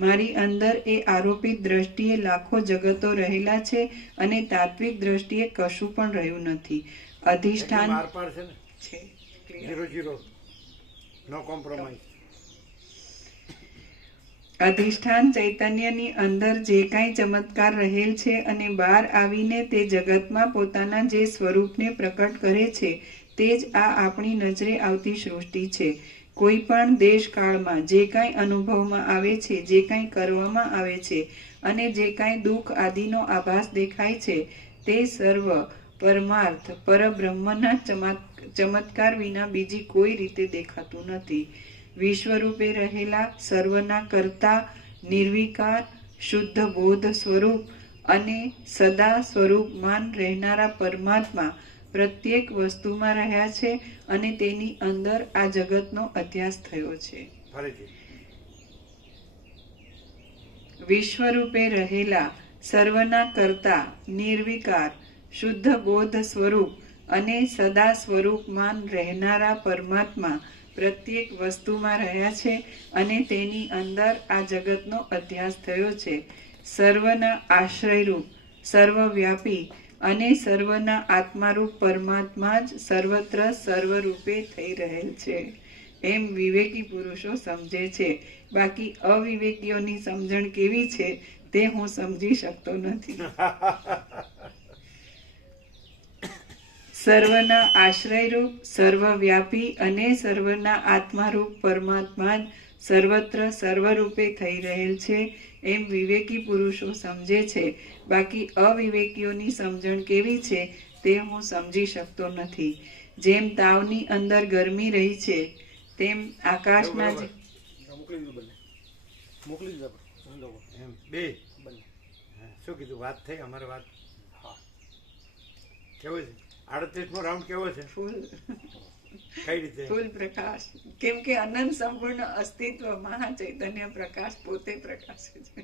મારી અંદર એ આરોપિત દ્રષ્ટિએ લાખો જગતો રહેલા છે અને તાત્વિક દ્રષ્ટિએ કશું પણ રહ્યું નથી. અધિષ્ઠાન છે. અધિષ્ઠાન ચૈતન્યની અંદર જે કાંઈ ચમત્કાર રહેલ છે અને બહાર આવીને તે જગતમાં પોતાના જે સ્વરૂપને પ્રકટ કરે છે તે જ આ આપણી નજરે આવતી સૃષ્ટિ છે. કોઈ પણ દેશકાળમાં જે કાંઈ અનુભવમાં આવે છે, જે કાંઈ કરવામાં આવે છે અને જે કાંઈ દુઃખ આદિનો આભાસ દેખાય છે તે સર્વ પરમાર્થ પરબ્રહ્મના ચમત્કાર વિના બીજી કોઈ રીતે દેખાતું નથી. વિશ્વરૂપે રહેલા સર્વના કર્તા, નિર્વિકાર, શુદ્ધ બોધ સ્વરૂપ અને સદા સ્વરૂપમાન રહેનારા પરમાત્મા પ્રત્યેક વસ્તુમાં રહ્યા છે અને તેની અંદર આ જગતનો અધ્યાસ થયો છે. વિશ્વરૂપે રહેલા સર્વના કર્તા, નિર્વિકાર, શુદ્ધ બોધ સ્વરૂપ અને સદા સ્વરૂપમાન રહેનારા પરમાત્મા પ્રત્યેક વસ્તુમાં રહ્યા છે અને તેની અંદર આ જગતનો અધ્યાસ થયો છે. સર્વના આશ્રયરૂપ, સર્વવ્યાપી અને સર્વના આત્મારૂપ પરમાત્મા જ સર્વત્ર સર્વરૂપે થઈ રહેલ છે એમ વિવેકી પુરુષો સમજે છે. બાકી અવિવેકીઓની સમજણ કેવી છે તે હું સમજી શકતો નથી. સર્વના આશ્રયરૂપ, સર્વવ્યાપી અને સર્વના આત્મારૂપ પરમાત્મા જ સર્વત્ર સર્વરૂપે થઈ રહેલ છે એમ વિવેકી પુરુષો સમજે છે. બાકી અવિવેકીઓની સમજણ કેવી છે તે હું સમજી શકતો નથી. જેમ તાવની અંદર ગરમી રહી છે તેમ આકાશના શું કીધું? વાત થઈ અમારે વાત. કેવો છે 38મો રાઉન્ડ? કેવો છે? ફૂલ કઈ રીતે? ફૂલ પ્રકાશ. કેમ કે અનંત સંપૂર્ણ અસ્તિત્વ મહાચૈતન્ય પ્રકાશ પોતે પ્રકાશે છે.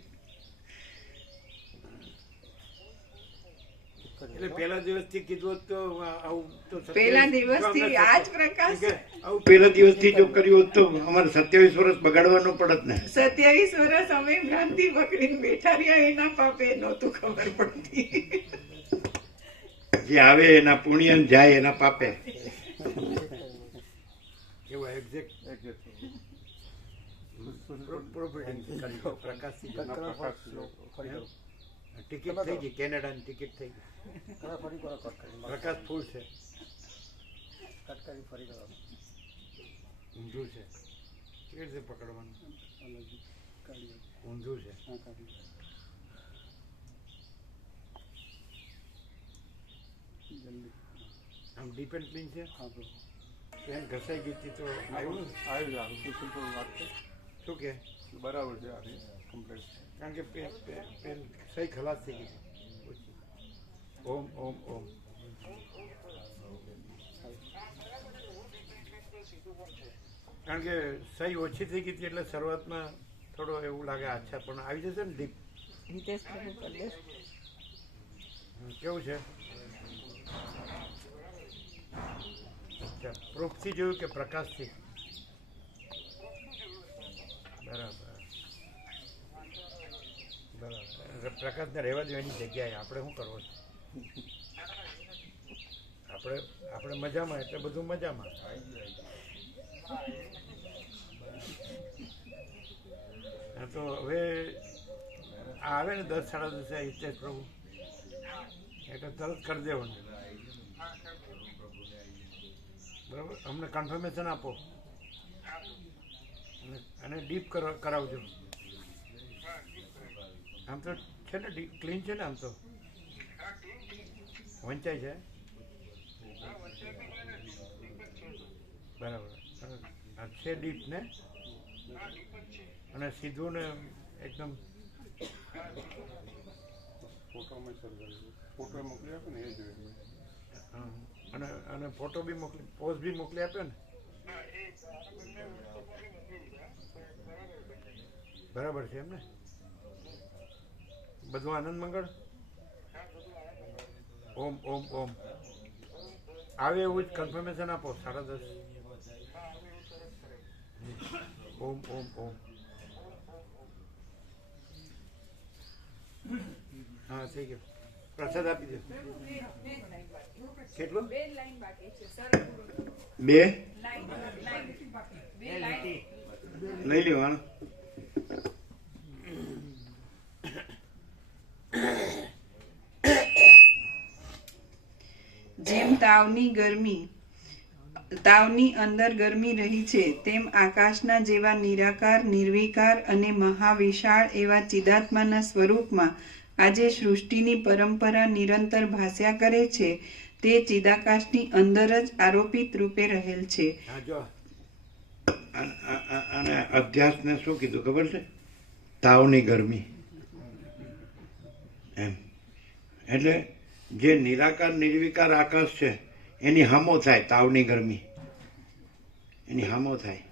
એટલે પહેલા દિવસથી કીધું તો આવું તો પહેલા દિવસથી આ જ પ્રકાશ. આવું પહેલા દિવસથી જો કર્યું હોત તો અમારે 27 વર્ષ બગાડવાનું પડત ને. 27 વર્ષ અમે ભ્રાંતિ પકડીને બેઠા રહ્યા એના પાપે નહોતું ખબર પડતી. જે આવે એના પુણ્ય જાય એના પાપે. એવું એક્ઝેક્ટ ટિકિટ થઈ ગઈ, કેનેડાની ટિકિટ થઈ ગઈ. પ્રકાશ ફૂલ છે. ઊંધું છે. કેવી રીતે પકડવાનું? ઊંધું છે. આમ ડીપ એન્ડ ક્લીન છે. હા પ્રભુ. પેન ઘસાઈ ગઈ હતી તો આવ્યું ને? આવ્યું છે આરું કુશલ પર વાત છે શું કે? બરાબર છે આરી કમ્પ્લીટ. કારણ કે પેન સહી ખલાસ થઈ ગઈ ઓછી. ઓમ ઓમ ઓમ. કારણ કે સહી ઓછી થઈ ગઈ હતી એટલે શરૂઆતમાં થોડો એવું લાગે આછા પણ આવી જશે ને ડીપ. હિતેશ પ્રભુ કરી દે. કેવું છે? અચ્છા, પ્રૂફથી જોયું કે પ્રકાશથી? બરાબર બરાબર. પ્રકાશને રહેવા દો એની જગ્યાએ. આપણે શું કરવું છે? આપણે મજામાં એટલે બધું મજામાં. તો હવે આ આવે ને 10 સાડા 10 હિતેશ પ્રભુ એટલે તરત કરી દેવાનું. બરાબર, અમને કન્ફર્મેશન આપો અને ડીપ કરાવજો. આમ તો છે ને ડીપ ક્લીન છે ને? આમ તો વંચાય છે. બરાબર, છે ડીપ ને? અને સીધું ને એકદમ ફોટોમાં ફોટો મોકલી આપે ને એ જોઈએ. અને ફોટો બી મોકલી, પોઝ બી મોકલી આપ્યો ને? બરાબર છે એમ ને? બધું આનંદ મંગળ. ઓમ ઓમ ઓમ. આવે એવું જ કન્ફર્મેશન આપો 10:30. ઓમ ઓમ ઓમ. હા થઈ ગયું. પ્રસાદ આપી દે. કેટલું? 2 લઈ લ્યો. હા, જેમ તાવની અંદર ગરમી રહી છે તેમ આકાશના જેવા નિરાકાર, નિર્વિકાર અને મહાવિશાળ એવા ચિદાત્માના સ્વરૂપમાં આજે સૃષ્ટિની પરંપરા નિરંતર ભાસ્યા કરે છે તે ચિદાકાશની અંદર જ આરોપિત રૂપે રહેલ છે. હા જો અને અધ્યાસને શું કીધું ખબર છે? તાવની ગરમી એમ. એટલે જે નિરાકાર નિર્વિકાર આકાશ છે એની હામો થાય તાવની ગરમી, એની હામો થાય.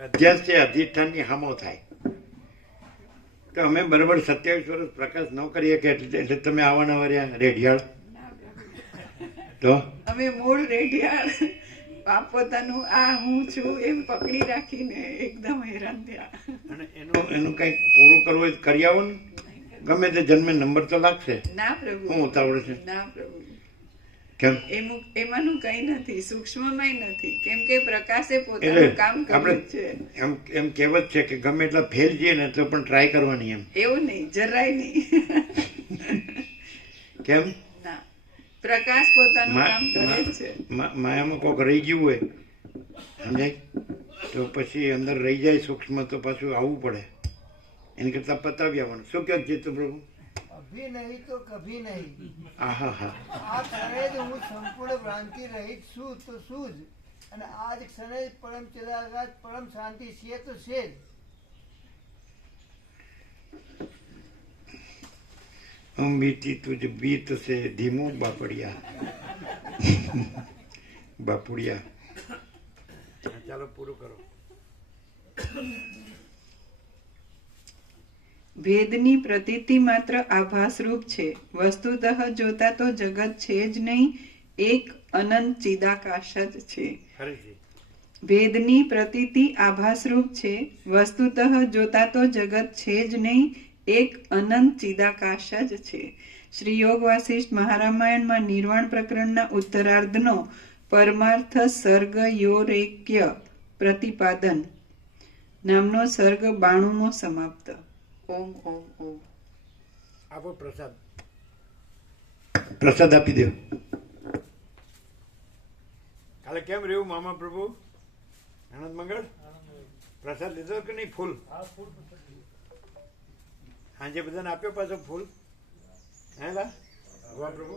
અધ્યાસ છે અધિષ્ઠાનની હામો થાય. તો અમે બરાબર 27 વર્ષ પ્રકાશ ન કરીએ કે એટલે તમે આવવાના વર્યા રેઢિયાળ. તો અમે મૂળ રેડિયાળ પોતાનું આ હું છું એમ પકડી રાખીને એકદમ હેરાન થયા. અને એનું કંઈક પૂરું કરવું હોય તો કરી આવો ને. ગમે તે જન્મે નંબર તો લાગશે. ના પ્રભુ, શું ઉતાવળ છે? ના પ્રભુ, કેમ? એમાંનું કઈ નથી, સૂક્ષ્મમાંય નથી, કેમ કે પ્રકાશે પોતાનું કામ કર્યું છે. એમ કહેવત છે કે ગમે એટલા ફેલ જઈએ ને તો પણ ટ્રાય કરવાની એમ. એવું નહીં, જરાય નહીં. કેમ? ના, પ્રકાશ પોતાનું કામ કરે છે. માયામાં કોઈક રહી ગયું હોય સમજાય તો પછી અંદર રહી જાય સૂક્ષ્મ તો પાછું આવવું પડે. એની કરતા પતાવી આવવાનું. શું કહે છે તું પ્રભુ? અભી નહીં તો કભી નહીં. આહા હા. આ ક્ષણે જ હું સંપૂર્ણ ભ્રાંતિ રહિત છું તો છું જ, અને આ જ ક્ષણે જ પરમ ચિદાકાશ પરમ શાંતિ છે તો છે જ. બીતી તુજ બીત સે ધીમો બાપડિયા. બાપુડિયા. ચાલો પૂરું કરો. ભેદની પ્રતીતિ માત્ર આભાસરૂપ છે. વસ્તુતઃ જોતા તો જગત છે જ નહીં, એક અનંત ચિદાકાશ જ છે. ફરીથી. ભેદની પ્રતીતિ આભાસરૂપ છે. વસ્તુતઃ જોતા તો જગત છે જ નહીં, એક અનંત ચિદાકાશ જ છે. શ્રી યોગ વાસિષ્ઠ મહારામાયણમાં નિર્વાણ પ્રકરણના ઉત્તરાર્ધનો પરમાર્થ સર્ગ યોરેક્ય પ્રતિપાદન નામનો સર્ગ 92મો સમાપ્ત. ઓમ ઓમ ઓમ. આપો પ્રસાદ. પ્રસાદ આપી દો. કાલે કેમ રહ્યું મામા પ્રભુ? આનંદ મંગળ. પ્રસાદ લીધો કે નહીં? ફૂલ સાંજે બધાને આપ્યો પાછો ફૂલ? હેલા વાહ પ્રભુ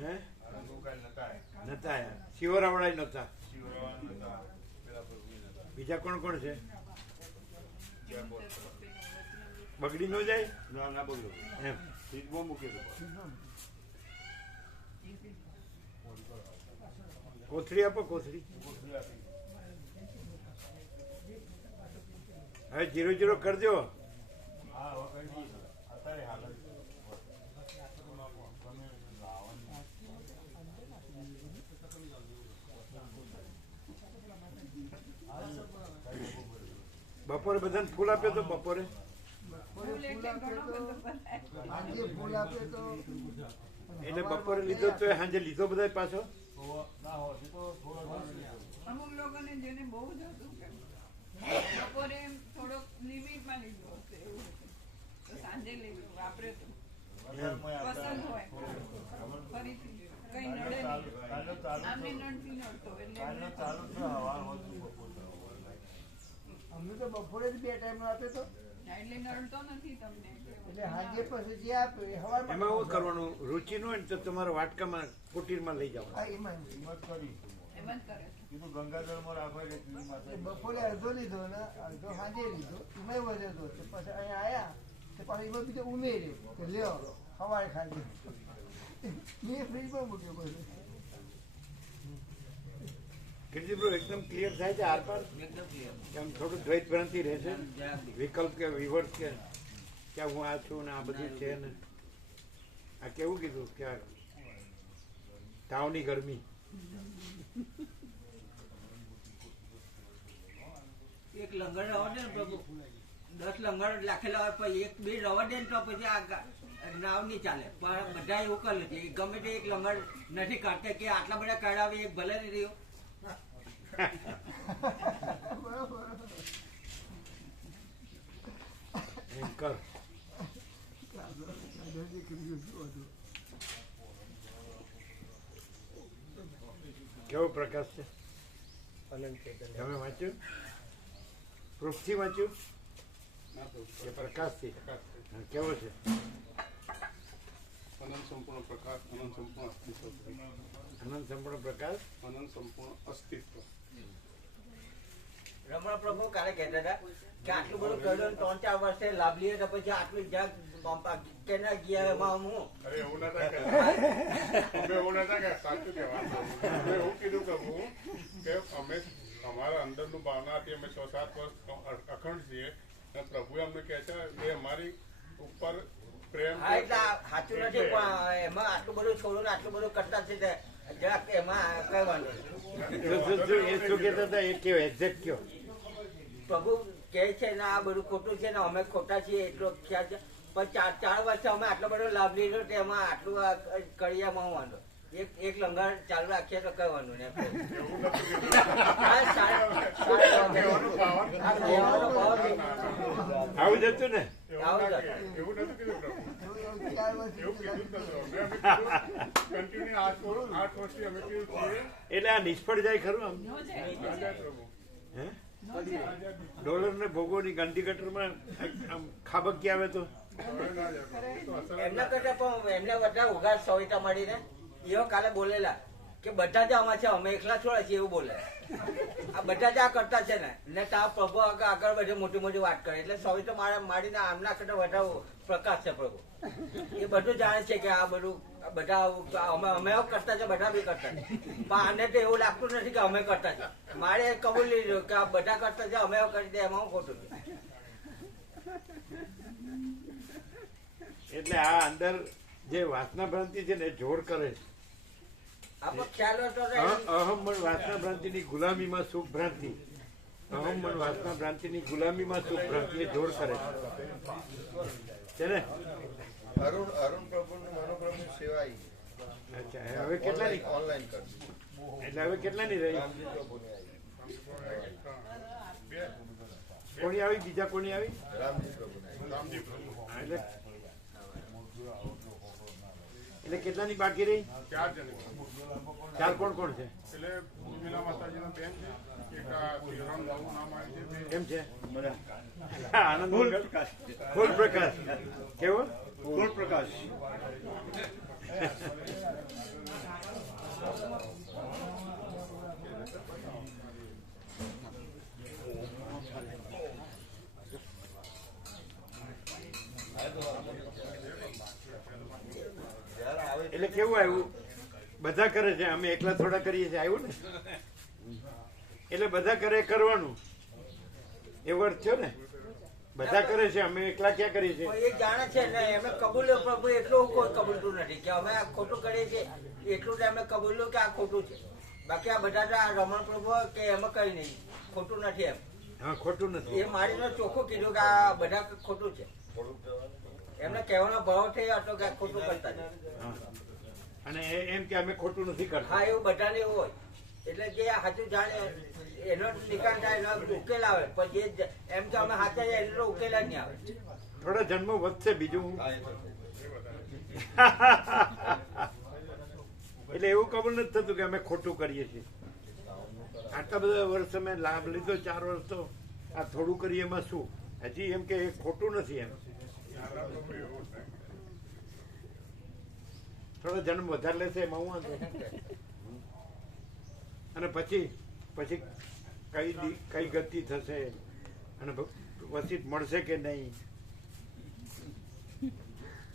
હે નતા આયા શિવરાવડા નતા બીજા કોણ કોણ છે બગડી ન જાય એમ કોથળી આપો કોથળી હવે 0-0 કરજો બપોરે બધાને ફૂલ આપ્યો તો બપોરે ફૂલ એટલે ઘણો બધો બનાય. આજે ફૂલ આપે તો એટલે બપોરે લીધો તો સાંજે લીધો બધા પાછો અમુક લોકોને જેને બહુ જ હતું કે બપોરે એમ થોડોક લિમિટમાં લીધો હશે એવું હતું. તો સાંજે લીધું વાપરે તો પસંદ હોય ફરીથી કઈ નડે નહીં આમને નડતી નડતો એટલે અમે તો બપોરે જ 2 ટાઈમ આપે તો એટલે નડતો નથી તમને એટલે હાજે પછી જે આપે એ હવારમાં એમાં શું કરવાનું રુચિ ન હોય ને તો તમારા વાટકામાં કુટીરમાં લઈ જાઓ હા, એમાં એમ જ કરે છે. એટલે બપોરે અડધો લીધો ને અડધો સાંજે લીધો એમાં વધ્યો હતો તો પછી અહીંયા આયા તો પાછું એમાં બીજો ઉમેર્યો કે લ્યો સવારે ખાલી મેં ફ્રીજમાં મૂક્યો પછી કીર્તિપ્રભુ એકદમ ક્લિયર થાય છે આર પાર એકદમ clear. કેમ થોડું દ્વૈત ભ્રાંતિ રહેશે જરાક બી. વિકલ્પ કે વિવર્સ કે હું આ છું ને આ બધું છે ને આ કેવું કીધું કે આ તાવની ગરમી એક લંગર રવા દે ને પ્રભુ 10 લંગર લાખેલા હોય પછી 1-2 રવા દે ને તો પછી આ નાવ નહીં ચાલે પણ બધા એવું કરે છે ગમે તે એક લંગર નથી કાઢતા કે આટલા બધા કાઢાવે એક ભલે નહીં રહ્યો એમ કર કેવો પ્રકાશ છે તમે વાંચ્યું પ્રૂફથી વાંચ્યું કે પ્રકાશથી હા, કેવો છે અનંત સંપૂર્ણ પ્રકાશ અનંત સંપૂર્ણ અસ્તિત્વ અનંત સંપૂર્ણ પ્રકાશ અનંત સંપૂર્ણ અસ્તિત્વ રમણ પ્રભુ કાલે કહેતા હતા કે આટલું બધું કર્યું 3-4 વર્ષે લાભ લઈએ તો પછી આટલું જ્યાં કેના ગયા એમાં હું અરે એવું નતા કે અમે એવું નતા કે સાચું કહેવાનું અમે એવું કીધું પ્રભુ કે અમે અમારા અંદરનું ભાવનાથી અમે 6-7 વર્ષ અખંડ છીએ અને પ્રભુએ અમને કહે છે એ અમારી ઉપર પ્રેમ હા એટલે આ સાચું નથી પણ એમાં આટલું બધું છોડું ને આટલું બધું કરતા છે તે જરાક એમાં કઈ વાંધો નહીં. એ શું કહેતા હતા એ કયો એક્ઝેક્ટ કયો પ્રભુ કહે છે ને આ બધું ખોટું છે ને અમે ખોટા છીએ એટલો ખ્યાલ છે પણ 4 વર્ષે અમે આટલો બધો લાભ લીધો તો એમાં આટલું આ કડિયામાં હું વાંધો એક લંગર ચાલુ રાખીએ તો કઈ વાંધો નહીં હા, કહેવાનું ભાવ આ કહેવાનો ભાવ છે. આવું જ હતું ને એવું નતું કીધું પ્રભુ એવું 4 વર્ષ એવું કીધું જ નતું અમે કન્ટિન્યુ 8 વર્ષથી અમે કીધું છીએ એટલે આ નિષ્ફળ જાય ખરું આમ ન જાય ના જાય પ્રભુ હે ન જાય ડોલર ને ભોગોની ગાંધી ગટરમાં આમ ખાબકી આવે તો હવે ના જાય પ્રભુ. એ તો અસર જ એમના ના કરતા પણ એમને બધા ઉઘાડ સવિતા મળીને એવો કાલે બોલેલા કે બધા જ આમાં છે અમે એકલા છોડે છે એવું બોલે આ બધા જ આ કરતા છે ને ને તા પ્રભુ આગળ બધે મોટી મોટી વાત કરે એટલે સવિતા મારીને આમના કરતા વધારે પ્રકાશ છે પ્રભુ એ બધું જાણે છે કે આ બધું બધા અમે કરતા છે બધા બી કરતા છે પણ આને તો એવું લાગતું નથી કે અમે કરતા છે મારે કબૂલ લીધું કે આ બધા કરતા છે અમે કરી દે એમાં હું ખોટું છે. એટલે આ અંદર જે વાસના ભ્રાંતિ છે ને એ જોડ કરે છે આપણો ખ્યાલ હતો ને અહમ મન વાસના ભ્રાંતિની ગુલામીમાં સુખ ભ્રાંતિ અહમ મન વાસના ભ્રાંતિની ગુલામીમાં સુખ ભ્રાંતિ એ જોડ કરે છે ને અરુણ પ્રભુની મનોપ્રભુની સેવા આવી. અચ્છા હવે કેટલાની ઓનલાઈન કરજો. એટલે હવે કેટલાની રહી બે કોની આવી બીજા કોની આવી રામજી પ્રભુના. રામજી પ્રભુ હા, એટલે કેટલાની બાકી રહી 4 જણ. ચાર કોણ કોણ છે એટલે ઉર્મિલા માતાજીના બેન છે, એક આ શિવરામ દાવું નામ આવે છે, બે કેમ છે આનંદ મંગલ ફૂલ પ્રકાશ કેવો ફૂલ પ્રકાશ. જ્યારે આવે એટલે કેવું આવ્યું બધા કરે છે અમે એકલા થોડા કરીએ છીએ આવ્યું ને એટલે બધા કરે કરવાનું એવો અર્થ થયો ને બધા કરે છે અમે એકલા ક્યાં કરીએ છીએ પણ એ જાણે છે ને એમને કબૂલ્યો પ્રભુ એટલું કોઈ કબૂલતું નથી કે અમે આ ખોટું કરીએ છીએ એટલું જ એમને કબૂલ્યું કે આ ખોટું છે. બાકી આ બધા તો આ રમણ પ્રભુ કે એમાં કઈ નહીં ખોટું નથી એમ. હા ખોટું નથી એ મારીને ચોખ્ખું કીધું કે આ બધા ખોટું છે. થોડુંક જવાનું. એમને કહેવાનો ભાવ થયો હતો કે આ ખોટું કરતા છે. હા. અને એમ કે અમે ખોટું નથી હા કરતા એવું બધાને એવું હોય એટલે જે સાચું જાણે એનો નિકાલ થાય એનો ઉકેલ આવે પણ જે એમ કે અમે સાચા છે એનો ઉકેલ જ નહીં આવે. થોડા જન્મો વધશે બીજું હું. હા, એ તો. એટલે એવું કબૂલ નથી થતું કે અમે ખોટું કરીએ છીએ આટલા બધા વર્ષ અમે લાભ લીધો 4 વર્ષ તો આ થોડું કરીએ એમાં શું હજી એમ કે એ ખોટું નથી એમ થોડો જન્મ વધારે લેશે એમાં હું વાંધો અને પછી કઈ ગતિ થશે અને વસીત મળશે કે નહીં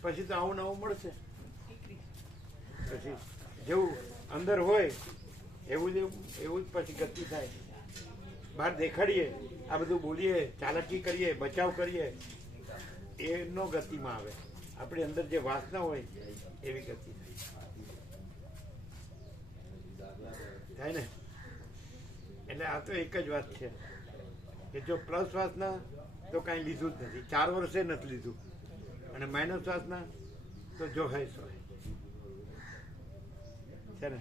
પછી તો આવું નવું મળશે પછી જેવું અંદર હોય એવું જ પછી ગતિ થાય બહાર દેખાડીએ આ બધું બોલીએ ચાલાકી કરીએ બચાવ કરીએ એનો ગતિમાં આવે આપણી અંદર જે વાસના હોય એવી ગતિ થાય ને એટલે આ તો એક જ વાત છે કે જો પ્લસ વાસના તો કાંઈ લીધું જ નથી 4 વર્ષે નથી લીધું અને માઇનસ વાસના તો જો હોય સો છે ને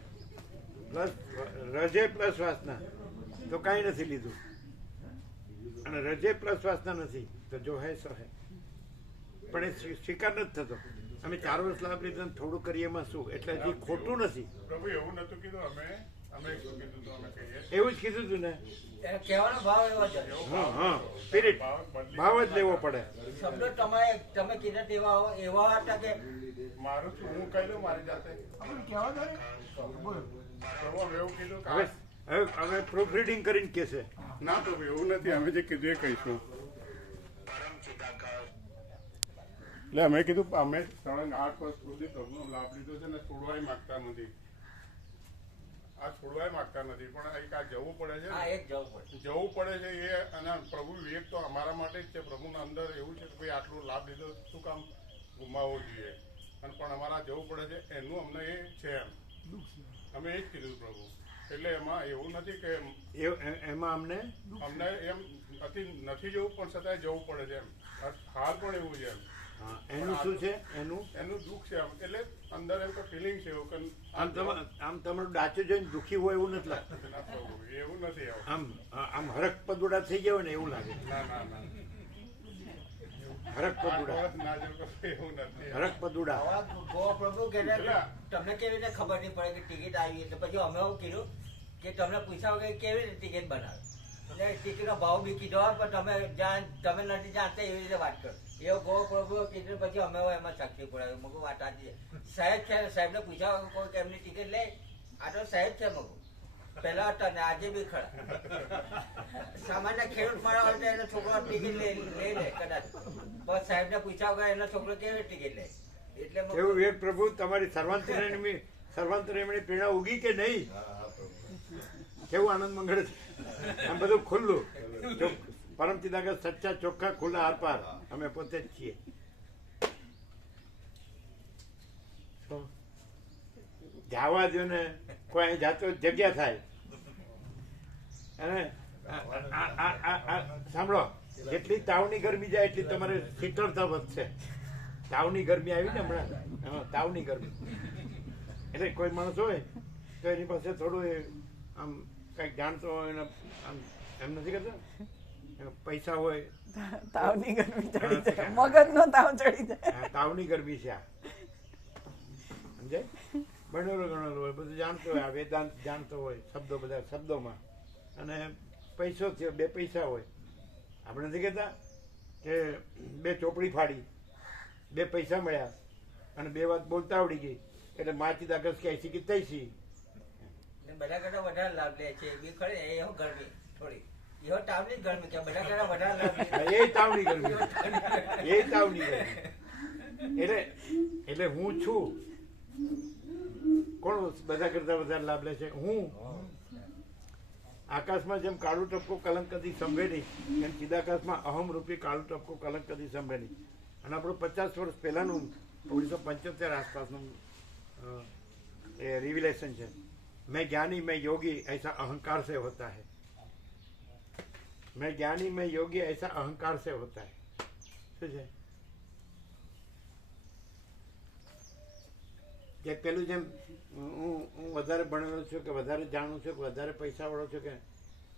પ્લસ રજે પ્લસ વાસના તો કાંઈ નથી લીધું અને રજે પ્લસ વાસના નથી તો જો હે સો હે પણ એ સ્વીકાર નથી થતો અમે 4 વર્ષ લાભ લીધો થોડું કરીએ એમાં શું એટલે હજી ખોટું નથી પ્રભુ એવું નતું કીધું અમે શું કીધું તો અમે કહીએ એવું જ કીધું હતું ને એને કહેવાનો ભાવ એવો છે. હા હા સ્પિરિટ ભાવ જ લેવો પડે શબ્દો તમે કીધા એવા હતા કે મારું છું હું કહી દઉં મારી જાતે આપણે કહેવા દો ને બોલો પ્રભુ અમે એવું કીધું કે હવે હવે પ્રૂફ રીડિંગ કરીને કહેશે ના પ્રભુ એવું નથી અમે જે કીધું એ કહીશું એટલે અમે કીધું અમે 8 વર્ષ સુધી પ્રભુનો લાભ લીધો છે ને છોડવાય માંગતા નથી પણ એક આ જવું પડે છે હા ને, એક જવું પડે. જવું પડે છે એ અને પ્રભુ વિવેક તો અમારા માટે જ છે પ્રભુના અંદર એવું છે કે ભાઈ આટલું લાભ લીધો શું કામ ગુમાવવો જોઈએ અને પણ અમારા જવું પડે છે એનું અમને એ છે એમ અમે એ જ કીધું પ્રભુ એટલે એમાં એવું નથી કે એમાં અમને અમને એમ નથી જવું પણ છતાંય જવું પડે છે એમ હાલ પણ એવું છે એમ હા, એનું શું છે એનું એનું દુઃખ છે એમ એટલે અંદર એમ તો ફિલિંગ છે એવું કે આમ તમારું ડાચું જોઈને દુઃખી હોય એવું નથી લાગતું ના પ્રભુ, એવું નથી આવું. આમ હરક પદુડા થઈ ગયા હોય ને એવું લાગે ના ના ના હરક પદુડા ના જેવું કશું એવું નથી હરક પદુડા આવા ગો પ્રભુ કે તમને કેવી રીતે ખબર નહીં પડે કે ટિકિટ આવી એટલે પછી અમે એવું કીધું કે તમને પૂછ્યા વગર કેવી રીતે ટિકિટ બનાવે એટલે ટિકિટનો ભાવ બી કીધો પણ તમે નથી જાણતા એવી રીતે વાત કરો એવો ગો પ્રભુ કીધું પછી અમે એમાં સાક્ષી પડાવ્યું મગું વાત સાચી છે સાહેબ છે સાહેબને પૂછ્યા વગર કોઈ કેમની ટિકિટ લે આ તો સાહેબ છે મગું પહેલા હતા ને આજે બી ખરા સામાન્ય ખેડૂત મારા હોય તો એનો છોકરો ટિકિટ લઈ લે કદાચ પણ સાહેબને પૂછ્યા વગર એનો છોકરો કેવી ટિકિટ લે એટલે મગું એવું વિવેક પ્રભુ તમારી સર્વાંતરેમની પ્રેરણા ઉગી કે નહીં કેવું આનંદ મંગળ છે આમ બધું ખુલ્લું પરમ ચિદાગર સચ્ચા ચોખ્ખા ખુલ્લા આરપાર અમે પોતે જ છીએ તો જવા દો ને કોઈ અહીં જાતો જગ્યા થાય અને સાંભળો જેટલી તાવની ગરમી જાય એટલી તમારે શીતળતા વધશે તાવની ગરમી આવી ને હમણાં તાવની ગરમી એટલે કોઈ માણસ હોય તો એની પાસે થોડું આમ કંઈક જાણતો હોય આમ એમ નથી કરતા પૈસા હોય, તાવની ગરમી ચડી જાય, મગજનો તાવ ચડી જાય. આ તાવની ગરમી છે આ, સમજાય? ભણેલો ગણેલો હોય, બધું જાણતો હોય, આ વેદાંત જાણતો હોય, શબ્દો બધા શબ્દોમાં, અને પૈસો થયો, 2 પૈસા હોય. આપણે નથી કહેતા કે 2 ચોપડી ફાડી, 2 પૈસા મળ્યા અને 2 વાત બોલતા આવડી ગઈ એટલે માથી દાગસ કે શીખી તૈસી. બધા કરતા વધારે લાભ લે છે એ ખરી એવો ગરમી થોડી એવો તાવની ગરમી કે બધા કરતા વધારે લાભ લે હા, એ તાવની ગરમી, એ તાવની ગરમી. એટલે હું છું, કોણ બધા કરતા વધારે લાભ લે છે? હું. આકાશમાં જેમ કાળું ટપકું કલંક કદી સંભે નહીં, એમ ચિદાકાશમાં અહમ રૂપી કાળું ટપકું કલંક કદી સંભે નહીં. અને આપણું 50 વર્ષ પહેલાનું 1975 આસપાસનું એ રિવિલેશન છે. मैं ज्ञानी मैं योगी ऐसा अहंकार से होता है, मैं ज्ञानी मैं योगी ऐसा अहंकार से होता है. શું છે કે પેલું જેમ હું વધારે ભણેલો છું કે વધારે જાણું છું કે વધારે પૈસા વાળો છું કે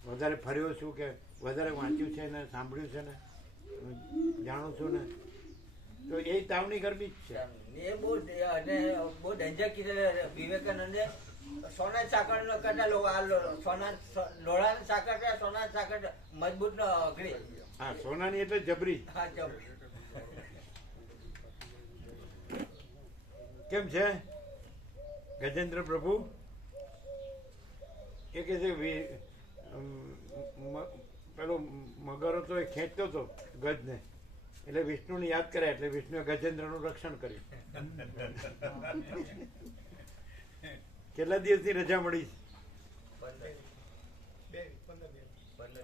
વધારે ફર્યો છું કે વધારે વાંચ્યું છે ને સાંભળ્યું છે ને જાણું છું ને, તો એ તાવની ગરમી જ છે. એ બહુ અને બહુ ડેન્જર કીધું વિવેકાનંદે. સોના સાકર નો કરતા સોના લોડા સાકર સોના સાકર મજબૂત નો અઘરી. હા, સોનાની એટલે જબરી. હા જબ કેમ છે ગજેન્દ્ર પ્રભુ? એ કે છે પેલો મગર હતો એ ખેંચતો હતો ગજને, એટલે વિષ્ણુને યાદ કર્યા એટલે વિષ્ણુએ ગજેન્દ્રનું રક્ષણ કર્યું. કેટલા દિવસની રજા મળી?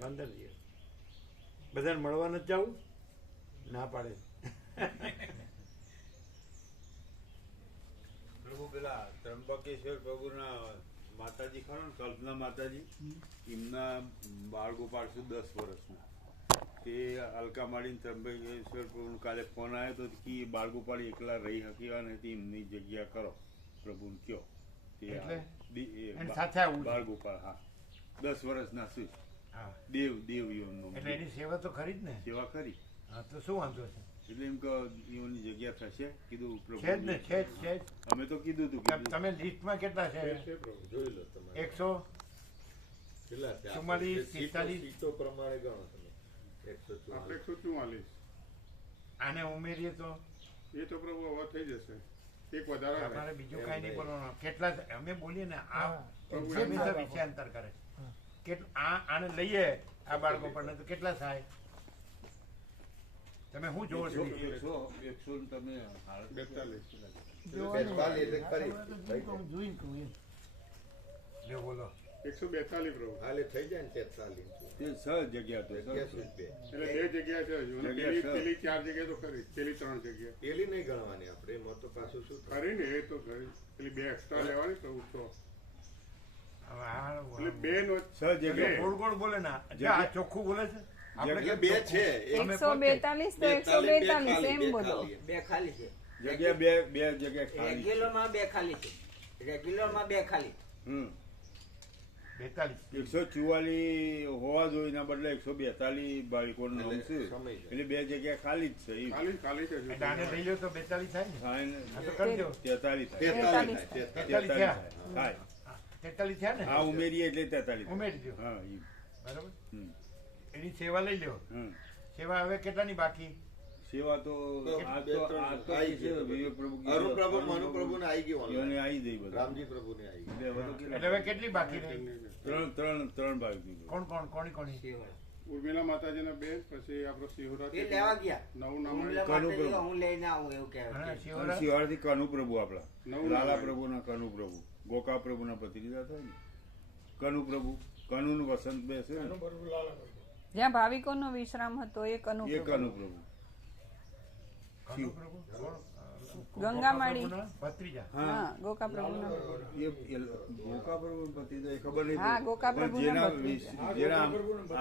15 દિવસ. બધાને મળવા નથી જવું? ના પાડે. પ્રભુ પેલા ત્રંબકેશ્વર પ્રભુના માતાજી ખરો ને, કલ્પના માતાજી, એમના બાળ ગોપાળ છું 10 વર્ષના. તે હલકા માડીને ત્રંબકેશ્વર પ્રભુનો કાલે ફોન આવ્યો તો કે બાળ ગોપાળ એકલા રહી શક્યા નથી, એમની જગ્યા કરો, પ્રભુને કયો. બાળ ગોપાળ, હા, 10 વર્ષના શું દેવ યોનનો. એટલે એની સેવા તો ખરી જ ને? સેવા કરી. હા, તો શું વાંધો છે? એટલે એમ કે એની જગ્યા થશે, કીધું છે જ ને, પ્રભુ. છે જ. અમે તો કીધું હતું. તમે લિસ્ટમાં કેટલા છે? જોઈ લો તમે 144, 45 સીટો પ્રમાણે ગણો તમે. 144. આને ઉમેરીએ તો એ તો પ્રભુ હવે થઈ જશે. એક વધારે તમારે બીજું કઈ નહીં બોલવાનું. કેટલા અમે બોલીએ ને આ પ્રભુ હંમેશા વિષયાંતર કરે. આને લઈએ આ બાળકો પર તો કેટલા થાય? તમે શું જોવો છો? 100 તમે 42. એટલે ખરી જોઈને કહું એમ. જો બોલો. 142 પ્રભુ. હાલે થઈ જાય ને 43. તે 6 જગ્યા તો જગ્યા શું છે? એટલે 2 જગ્યા છે હજુ. અને જગ્યા છે. પેલી 4 જગ્યા તો ખરી, પેલી 3 જગ્યા પેલી નહીં ગણવાની આપણે, એમાં તો પાછું શું થાય? ખરી ને, એ તો ખરી. પેલી 2 એક્સ્ટ્રા લેવાની પ્રભુ તો. હવે આ એટલે 2 નો 6 જગ્યા. ગોળ ગોળ બોલે ને આ ચોખ્ખું બોલે છે. એટલે 2 છે. 142 તો 142 એમ બોલો. 2 ખાલી છે. જગ્યા બે જગ્યા ખાલી છે. રેગ્યુલરમાં 2 ખાલી છે. રેગ્યુલરમાં 2 ખાલી. 42. 144 હોવા જોઈએ ના બદલે 142 બાળકોનું નામ છે. સમય છે. એટલે 2 જગ્યા ખાલી જ છે. ખાલી છે હજુ. એટલે આને લઈ લો તો 42 થાય ને? હા, આ તો કરજો. 43 થાય. 43 થાય. 43 થયા. થાય. 43 થયા ને? હા, ઉમેરીએ એટલે 43 થાય. ઉમેરી દો. હા, ઈ. બરાબર. હમ. એની સેવા લઈ લો. હમ. સેવા હવે કેટલાની બાકી? સેવા તો આ તો આવી છે ગઈ. વિવેક પ્રભુ અરુણ પ્રભુ મનુ પ્રભુ ને આવી ગયું એને online. આવી જઈ બધા. રામજી પ્રભુ ને આવી ગયું. એટલે હવે તો કેટલા? એટલે હવે કેટલી બાકી રહી? ત્રણ ભાગ દીધું. કોની કોની? ઉર્મિલા માતાજીના 2, પછી આપણો સિહોરા એ લેવા ગયા. નવું નામ ઉર્મિલા કનુ માતાજી પ્રભુ. હું લઈને આવું એવું કહેવાય. હા, શિવરાજ. શિવાળથી કનુ પ્રભુ આપણા નવું લાલા નામ. પ્રભુના કનુ પ્રભુ, ગોકા પ્રભુના ભત્રીજા થાય ને કનુ પ્રભુ. કનુનું વસંત બેસે ને જ્યાં ભાવિકોનો વિશ્રામ હતો એ એ કનુ કનુ પ્રભુ. કનુ પ્રભુ? ગંગામાળી. ભત્રીજા. હા, ગોકા પ્રભુના. એ ગોકા પ્રભુ ભત્રીજા એ ખબર નહીં હા, પડી. ગોકા પણ પ્રભુના જેના ભત્રીજા. જેના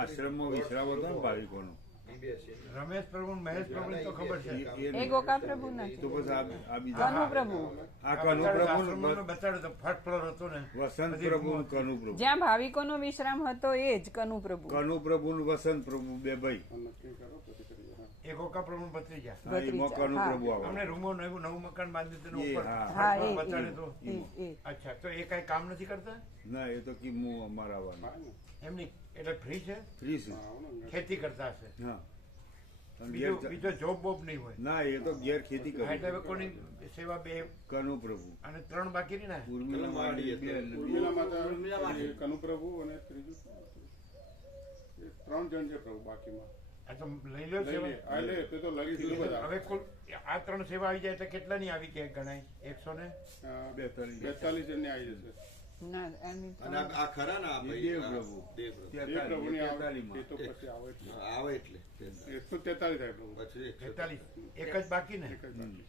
આશ્રમમાં વિશ્રામ હતો ને ભાવિકોનો રમેશ પ્રભુ મહેશ પ્રભુ તો ખબર છે. એ ગોકા પ્રભુ નથી, તો બસ આ બીજા કનુ પ્રભુ. આ કનુ આશ્રમનો પ્રભુ બતાડ્યો તો ફર્સ્ટ ફ્લોર હતો ને વસંત પ્રભુ કનુ પ્રભુ જ્યાં ભાવિકોનો વિશ્રામ હતો એ જ કનુ પ્રભુ. કનુ પ્રભુ ને વસંત પ્રભુ બે ભાઈ નક્કી કરો પછી કરીએ. હા. એ ગોકા પ્રભુ ભત્રીજા. હા, એમાં કનુ હા. પ્રભુ આવે અમને રૂમો નવું મકાન બાંધ્યું હતું ને એ, ઉપર હા. હા, ફર્સ્ટ એ, ફ્લોર બતાડ્યું હતું. એ. અચ્છા, તો એ કઈ કામ નથી કરતા ના એ તો કી હું અમારા આવવાનું હા ને. એમની એટલે ફ્રી છે, ફ્રી છે આવો ને. ખેતી કરતા હશે, હા અને બીજો ઘેર બીજો જોબ બોબ નહીં હોય. ના એ તો ઘેર ખેતી હા, એટલે હવે કરે કોની સેવા બે કનુ પ્રભુ અને 3 બાકી રહી ને. ઉર્મિલા માડી બે અને બે. ઉર્મિલા માતા, ઉર્મિલા માતા. પછી કનુ પ્રભુ અને ત્રીજું એ 3 જણ છે પ્રભુ બાકીમાં. આ તો લઈ લો લઈ સેવા. લે. આ લે, તે તો લગી દીધું બધા. હવે કુલ આ 3 સેવા આવી જાય એટલે કેટલાની આવી કે ગણાય? 100 ને 42 જણની આવી જશે. ના, એની અને આ ખરા ને આ ભાઈ દેવ આ પ્રભુ. દેવ પ્રભુ. એ પ્રભુની આવે, 43 એ તો પછી આવે એટલે. આવે એટલે 143 થાય પ્રભુ. પછી 43 એક જ બાકી ને. એક જ બાકી.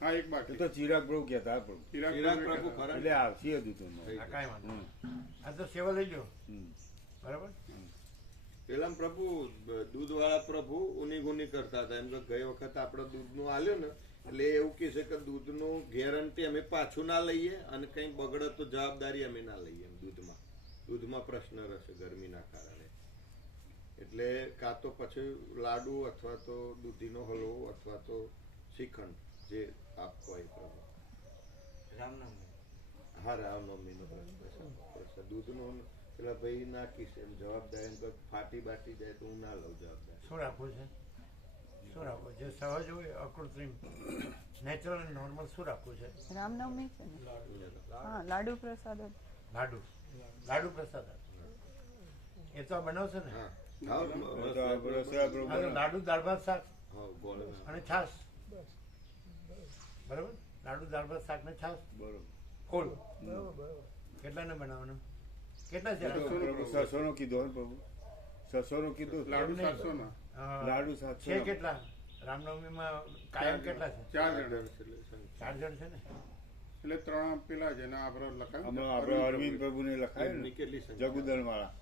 હા, એક એ બાકી. તો ચિરાગ પ્રભુ કહેતા પ્રભુ ચિરાગ પ્રભુ ખરા એટલે આવશે હતું તો આ કાંઈ વાંધો નહીં. હમ. આ તો સેવા લઈ લો, હમ. બરાબર. પેલા પ્રભુ દૂધ વાળા પ્રભુ ઉની ગુની કરતા હતા એમ કે ગઈ વખત આપણે દૂધનું આલ્યું ને એટલે એવું કહે છે કે દૂધનું ગેરંટી અમે પાછું ના લઈએ અને કઈ બગડે તો જવાબદારી અમે ના લઈએ એમ દૂધમાં પ્રશ્ન રહેશે ગરમીના કારણે એટલે કાં તો પછી લાડુ અથવા તો દૂધીનો હલવો અથવા તો શ્રીખંડ જે આપવો એ પ્રભુ રામનવમી. હા રામનવમીનો પ્રશ્ન દૂધનો પેલા ભાઈ નાખીશ એમ જવાબદારી એમ કે ફાટી બાટી જાય તો હું ના લઉં જવાબદારી શું રાખવું છે? શું રાખવું? જે સહજ હોય, અકૃત્રિમ, નેચરલ અને નોર્મલ શું રાખવું છે? રામનવમી છે ને? હા, લાડુ પ્રસાદ જ. લાડુ, લાડુ પ્રસાદ. એ તો આ બનાવશે ને? હા તો આ રસોયા પ્રભુ આ તો લાડુ, દાળ ભાત, શાક હા ગોળ અને છાશ, બરાબર. લાડુ, દાળ ભાત, શાક ને છાશ. બરોબર કુલ બરોબર. કેટલાને બનાવવાનું? કેટલા છે? પ્રભુ 600 નો કીધો હે પ્રભુ 600 નો કીધું લાડુ એમ નહીં. 700 ના. લાડુ 700 છે કેટલા? રામનવમીમાં કાયમ કેટલા છે? 4 જણ. 4 જણ છે ને. એટલે 3 પેલા જેના આપણે લખાયું આમાં આપણે અરવિંદ પ્રભુને લખાયું એમની ને કેટલી સંખ્યા? જગુદલ વાળા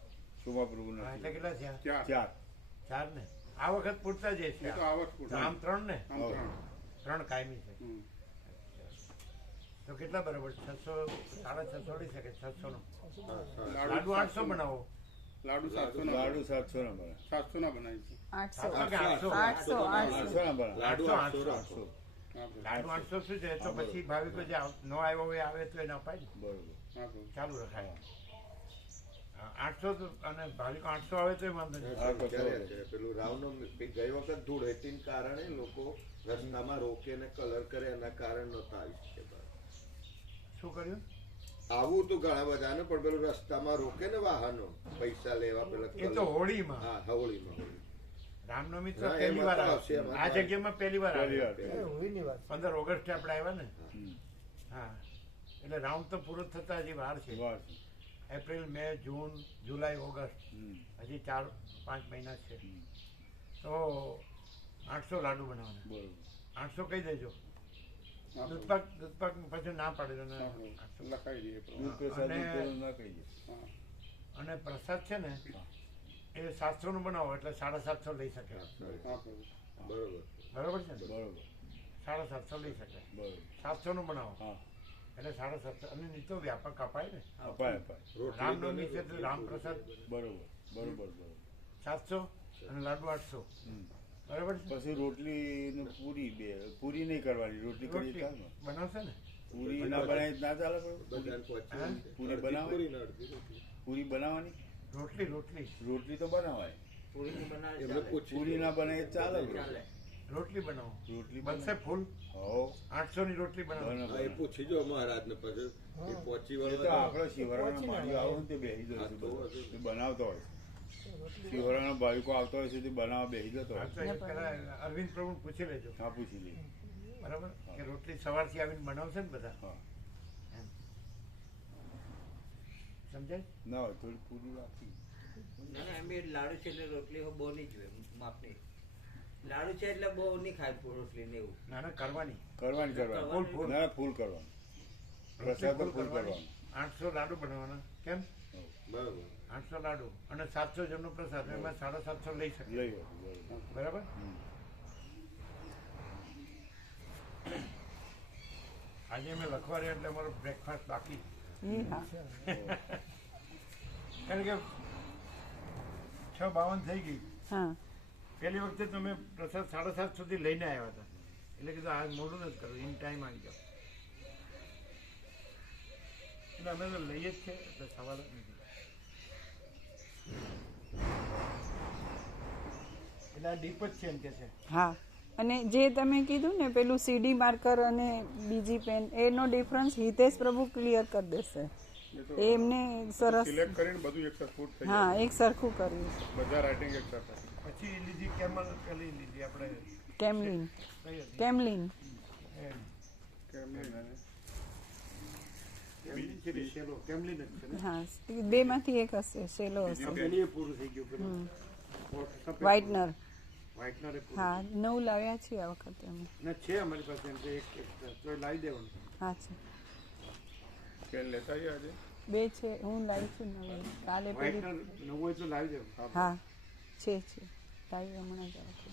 શોભા પ્રભુ હા, એટલે કેટલા થયા? 4. 4 ને. આ વખત પૂરતા જ છે. એ તો આવત પૂરતું. તો આમ 3 ને. આમ 3. 3 કાયમી છે. હમ. તો કેટલા બરાબર? 600, 650 લઈ શકે. 600 નો લાડુ લાડુ 800 બનાવો. લાડુ 700 ના. લાડુ 700 ના બને 700 ના બનાવી 800 800 કે 800? 800 800 ના બને લાડુ 800. 800 લાડુ 800 શું છે? તો પછી ભાવિકો જે ન આવ્યો હોય આવે તો એને અપાય ને. બરોબર ચાલુ રખાય. 800 તો અને ભાવિકો 800 આવે તો વાંધો નહીં. હા, તો ક્યારે છે? પેલું રામનવમી ગઈ વખત ધૂળેટીને કારણે લોકો રસ્તામાં રોકે ને કલર કરે એના કારણે નહોતા આવી શકે શું કર્યું? આવું તો ઘણા બધા ને પણ પેલું રસ્તામાં રોકે ને વાહનો પૈસા લેવા પેલા એ તો colour. હોળીમાં. હા હોળીમાં રામનવમી તો હા, પહેલી એમાં વાર તો આવે. આવશે, એમાં આ તો જગ્યામાં પહેલી વાર પહેલી આવે. વાર. એ હોળીની વાત. 15 ઓગસ્ટે આપણે આવ્યા ને. હમ. હા, એટલે રાઉન્ડ તો પૂરો થતા હજી વાર છે. વાર છે. એપ્રિલ, મે, જૂન, જુલાઈ, ઓગસ્ટ, હમ. હજી 4-5 મહિના છે. હમ. તો 800 લાડુ બનાવવાના. બરોબર 800 કહી દેજો. હા, દૂધપાક પછી ના પાડી દો ને. લખાઈ દઈએ પ્રભુ. દૂધ પ્રસાદ અને- પેલું ના કહીએ હા. અને પ્રસાદ છે ને એ 700 નું બનાવો એટલે 750 લઈ શકે. હા પ્રભુ. બરોબર બરોબર છે ને? બરોબર 750 લઈ શકે. બરોબર 700 નું બનાવો હા એટલે 750. અને નહીં તો વ્યાપક અપાય ને. અપાય અપાય રોટલી રામનવમી બને, છે તો રામપ્રસાદ બરોબર બરોબર બરોબર 700 અને લાડુ 800. હમ. બરાબર છે? પછી રોટલી ને પૂરી બે પૂરી નહીં કરવાની રોટલી કરીએ રોટલી ચાલે ને? બનાવશે ને? પૂરી ના બનાવી ના ચાલે પ્રભુ? બધાને પહોંચી હા? જાય. પૂરી અડધી બનાવો? પૂરી ને અડધી રોટલી. પૂરી બનાવવાની રોટલી રોટલી તો બનાવાય પૂરીની બનાવે એમને ચાલે. પૂછી પૂરી ના બનાવી ચાલે પ્રભુ. ચાલે. રોટલી બનાવો. રોટલી બનશે ફૂલ. હો 800 ની રોટલી બનાવો. હા, એ પૂછી જો મહારાજ ને પછી એ પહોંચી એ તો વળવા આપણો શિવરાનો ભાઈઓ આવો ને તે બેસી જશે હા, તો બધો. હજુ. તે બનાવતો હોય શિવરાનો ભાઈકો આવતો હોય છે તે બનાવવા બેસી જતો હા, હોય તો એ પેલા અરવિંદ પ્રભુ પૂછી લેજો. હા પૂછી લઈએ બરાબર કે રોટલી સવારથી આવીને બનાવશે ને બધા. હા એમ. સમજાય? ના હોય થોડી પૂરી રાખી ના ના એમ એ લાડુ છે એટલે રોટલી બહુ નહીં જોઈએ માપની. લાડુ છે એટલે બહુ નહીં ખાય રોટલી ને એવું. ના ના કરવાની. કરવાની ફૂલ, ફૂલ. ના ફૂલ કરવાનું પ્રસાદ તો ફૂલ કરવાનું 800 લાડુ બનાવવાના. કેમ? બરોબર 800 લાડુ અને 700 જણનો પ્રસાદ, એમાં 750 લઈ શકે. બરાબર. આજે અમે લખવા રહ્યા એટલે અમારો બ્રેકફાસ્ટ બાકી, એ હા કારણ કે 6:52 થઈ ગઈ. હા પહેલી વખતે તમે પ્રસાદ 7:30 સુધી લઈને આવ્યા હતા, એટલે કીધું આ મોડું નથી કરવું, ઇન ટાઈમ આવી જાઓ. એટલે અમે તો લઈએ જ છે, એટલે સવાલ જ નથી. એટલે આ ડીપ જ છે એમ કે છે. હા અને જે તમે કીધું ને પેલું સીડી માર્કર અને બીજી પેન, એનો ડિફરન્સ હિતેશ પ્રભુ ક્લિયર કરી દેશે. એ એમને સરસ સિલેક્ટ કરીને બધું એક સરખું જ થઈ હા એક સરખું કર્યું છે. જાય બધા રાઇટિંગ એક સરખા. પછી લીધી કેમલ, પેલી લીધી આપણે કેમલિન કઈ હતી? કેમલિન એમ. કેમલિન કેમલિન છે ને, શેલો કેમલિન જ છે ને. હા બેમાંથી એક હશે, શેલો હશે. કંપનીએ પૂરું થઈ ગયું પેલું. સફેદ વ્હાઇટનર વ્હાઇટનર એ પૂરું. હા 9 લાવ્યા છીએ આ વખતે અમે. ના છે અમારી પાસે એમ છે, એક extra. તો એ લાવી દેવાનું. હા છે પેન લેતા આવીએ આજે. 2 છે, હું લાવી છું નવી. કાલે પેલી વ્હાઇટનર નવું હોય તો લાવી દેવાનું. હા છે લાવી હમણાં જ આવે છે.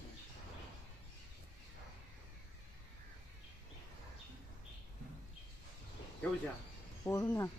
કેવું છે આ? પૂર્ણ